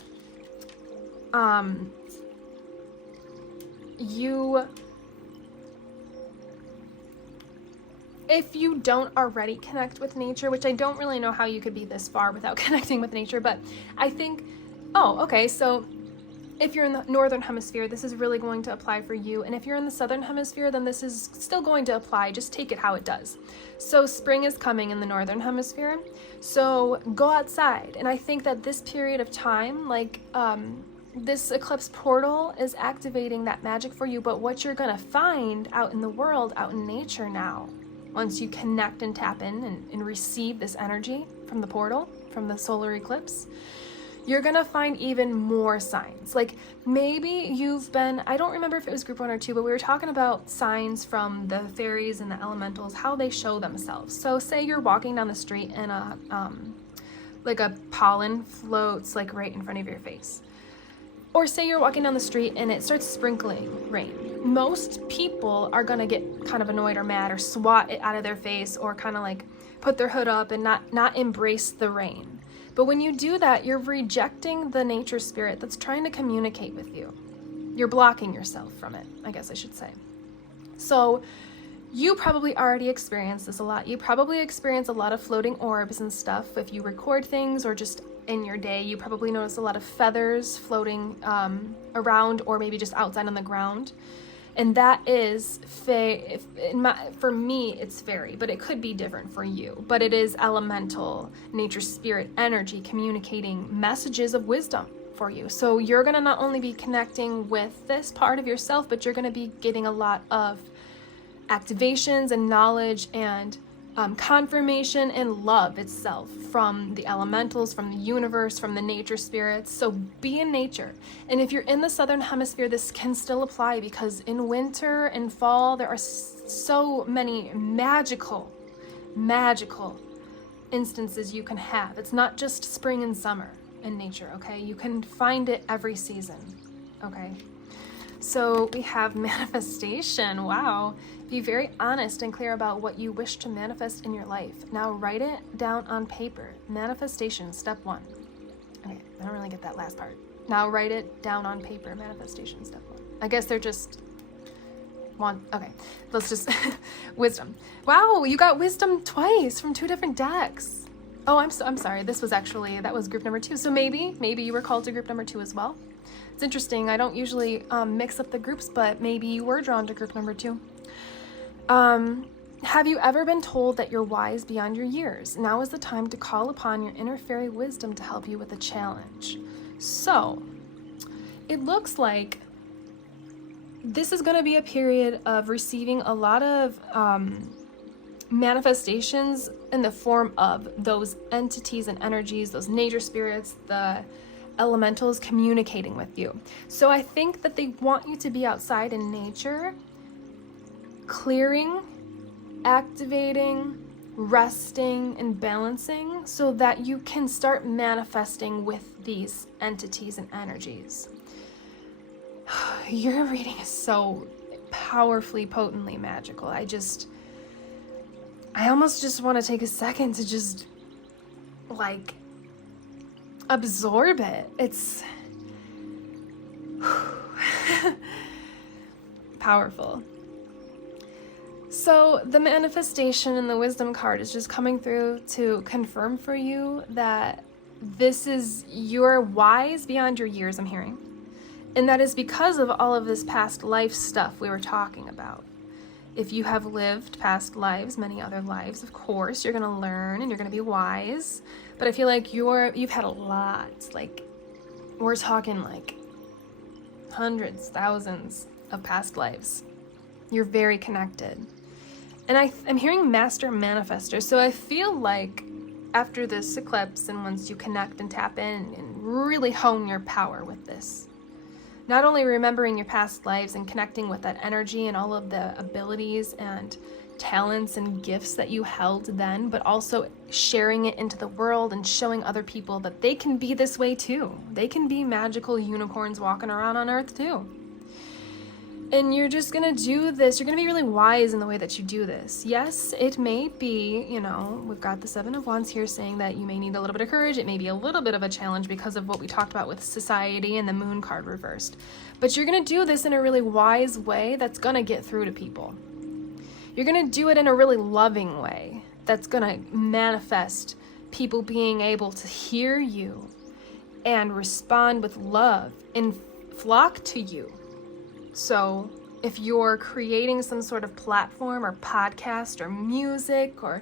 if you don't already connect with nature, which I don't really know how you could be this far without connecting with nature, but I think, so if you're in the northern hemisphere, this is really going to apply for you. And if you're in the southern hemisphere, then this is still going to apply. Just take it how it does. So spring is coming in the northern hemisphere. So go outside. And I think that this period of time, this eclipse portal is activating that magic for you. But what you're going to find out in the world, out in nature now, once you connect and tap in and receive this energy from the portal, from the solar eclipse, you're gonna find even more signs. Like maybe you've been, I don't remember if it was group 1 or 2, but we were talking about signs from the fairies and the elementals, how they show themselves. So say you're walking down the street and a pollen floats right in front of your face. Or say you're walking down the street and it starts sprinkling rain. Most people are gonna get kind of annoyed or mad or swat it out of their face, or kind of put their hood up and not embrace the rain. But when you do that, you're rejecting the nature spirit that's trying to communicate with you. You're blocking yourself from it, I guess I should say. So you probably already experience this a lot. You probably experience a lot of floating orbs and stuff if you record things or just in your day, you probably notice a lot of feathers floating around, or maybe just outside on the ground. And that is, for me, it's fairy, but it could be different for you. But it is elemental, nature, spirit, energy, communicating messages of wisdom for you. So you're going to not only be connecting with this part of yourself, but you're going to be getting a lot of activations and knowledge and confirmation and love itself from the elementals, from the universe, from the nature spirits. So be in nature. And if you're in the southern hemisphere, this can still apply, because in winter and fall there are so many magical instances you can have. It's not just spring and summer in nature, okay? You can find it every season, okay? So we have manifestation. Wow. Be very honest and clear about what you wish to manifest in your life. Now write it down on paper. Manifestation, step 1. Okay, I don't really get that last part. Now write it down on paper. Manifestation, step 1. I guess they're just one. Okay, let's just wisdom. Wow, you got wisdom twice from 2 different decks. Oh, I'm sorry. That was group number 2. So maybe you were called to group number 2 as well. It's interesting. I don't usually mix up the groups, but maybe you were drawn to group number 2. Have you ever been told that you're wise beyond your years? Now is the time to call upon your inner fairy wisdom to help you with the challenge. So it looks like this is going to be a period of receiving a lot of manifestations in the form of those entities and energies, those nature spirits, the elementals communicating with you. So I think that they want you to be outside in nature, clearing, activating, resting, and balancing, so that you can start manifesting with these entities and energies. Your reading is so powerfully, potently magical. I almost just want to take a second to just like absorb it. It's powerful. So the manifestation and the wisdom card is just coming through to confirm for you that you're wise beyond your years, I'm hearing. And that is because of all of this past life stuff we were talking about. If you have lived past lives, many other lives, of course, you're going to learn and you're going to be wise. But I feel like you've had a lot. Like, we're talking like hundreds, thousands of past lives. You're very connected. And I'm hearing Master Manifester. So I feel like after this eclipse, and once you connect and tap in and really hone your power with this, not only remembering your past lives and connecting with that energy and all of the abilities and talents and gifts that you held then, but also sharing it into the world and showing other people that they can be this way too. They can be magical unicorns walking around on Earth too. And you're just going to do this. You're going to be really wise in the way that you do this. Yes, it may be, we've got the 7 of Wands here saying that you may need a little bit of courage. It may be a little bit of a challenge because of what we talked about with society and the moon card reversed. But you're going to do this in a really wise way that's going to get through to people. You're going to do it in a really loving way that's going to manifest people being able to hear you and respond with love and flock to you. So if you're creating some sort of platform or podcast or music, or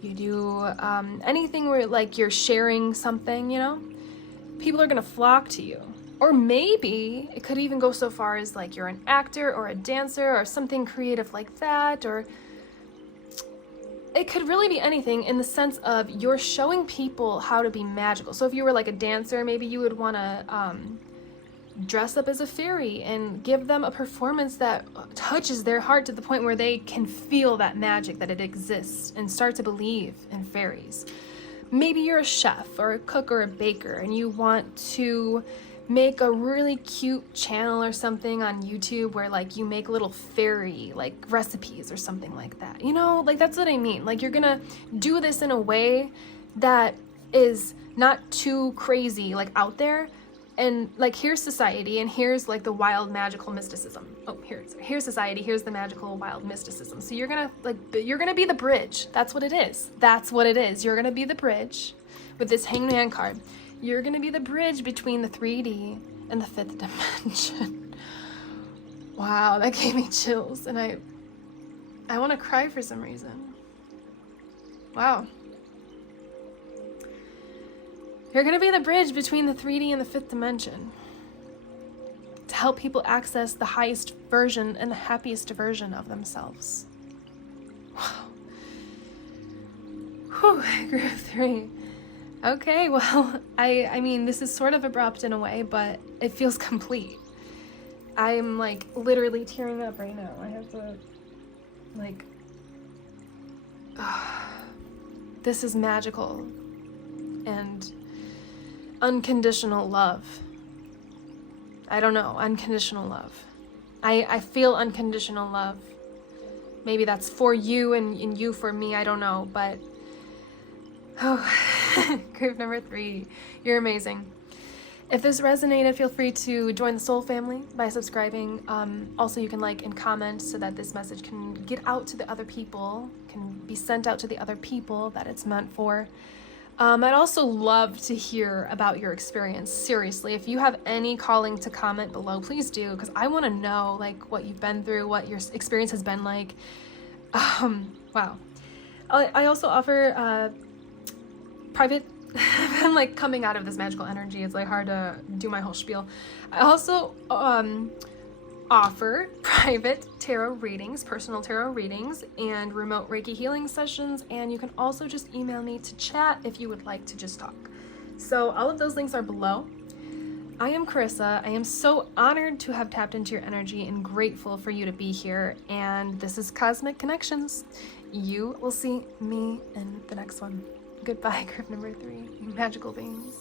you do anything where like you're sharing something, people are going to flock to you. Or maybe it could even go so far as like you're an actor or a dancer or something creative like that, or it could really be anything in the sense of you're showing people how to be magical. So if you were like a dancer, maybe you would want to dress up as a fairy and give them a performance that touches their heart to the point where they can feel that magic, that it exists, and start to believe in fairies. Maybe you're a chef or a cook or a baker and you want to make a really cute channel or something on YouTube where like you make little fairy like recipes or something like that. Like that's what I mean. Like you're gonna do this in a way that is not too crazy, like out there. And like here's society and here's like the wild magical mysticism. Oh, here's society, here's the magical wild mysticism. So you're gonna be the bridge. That's what it is. You're gonna be the bridge with this Hangman card. You're going to be the bridge between the 3D and the 5th dimension. Wow, that gave me chills, and I want to cry for some reason. Wow. You're going to be the bridge between the 3D and the 5th dimension to help people access the highest version and the happiest version of themselves. Wow. Whew, group 3. Okay, well, I mean, this is sort of abrupt in a way, but it feels complete. I'm like literally tearing up right now. I have to like, this is magical and unconditional love. I don't know, unconditional love. I feel unconditional love. Maybe that's for you and you for me, I don't know, but group number 3, you're amazing. If this resonated, feel free to join the soul family by subscribing. Also, you can like and comment so that this message can get out to the other people, can be sent out to the other people that it's meant for. I'd also love to hear about your experience. Seriously, if you have any calling to comment below, please do, because I want to know like what you've been through, what your experience has been like. Wow. I also offer private I'm like coming out of this magical energy. It's like hard to do my whole spiel. I also offer private tarot readings, personal tarot readings, and remote Reiki healing sessions. And you can also just email me to chat if you would like to just talk. So all of those links are below. I am Carissa. I am so honored to have tapped into your energy and grateful for you to be here. And this is Cosmic Connections. You will see me in the next one. Goodbye, group number 3, you magical beings.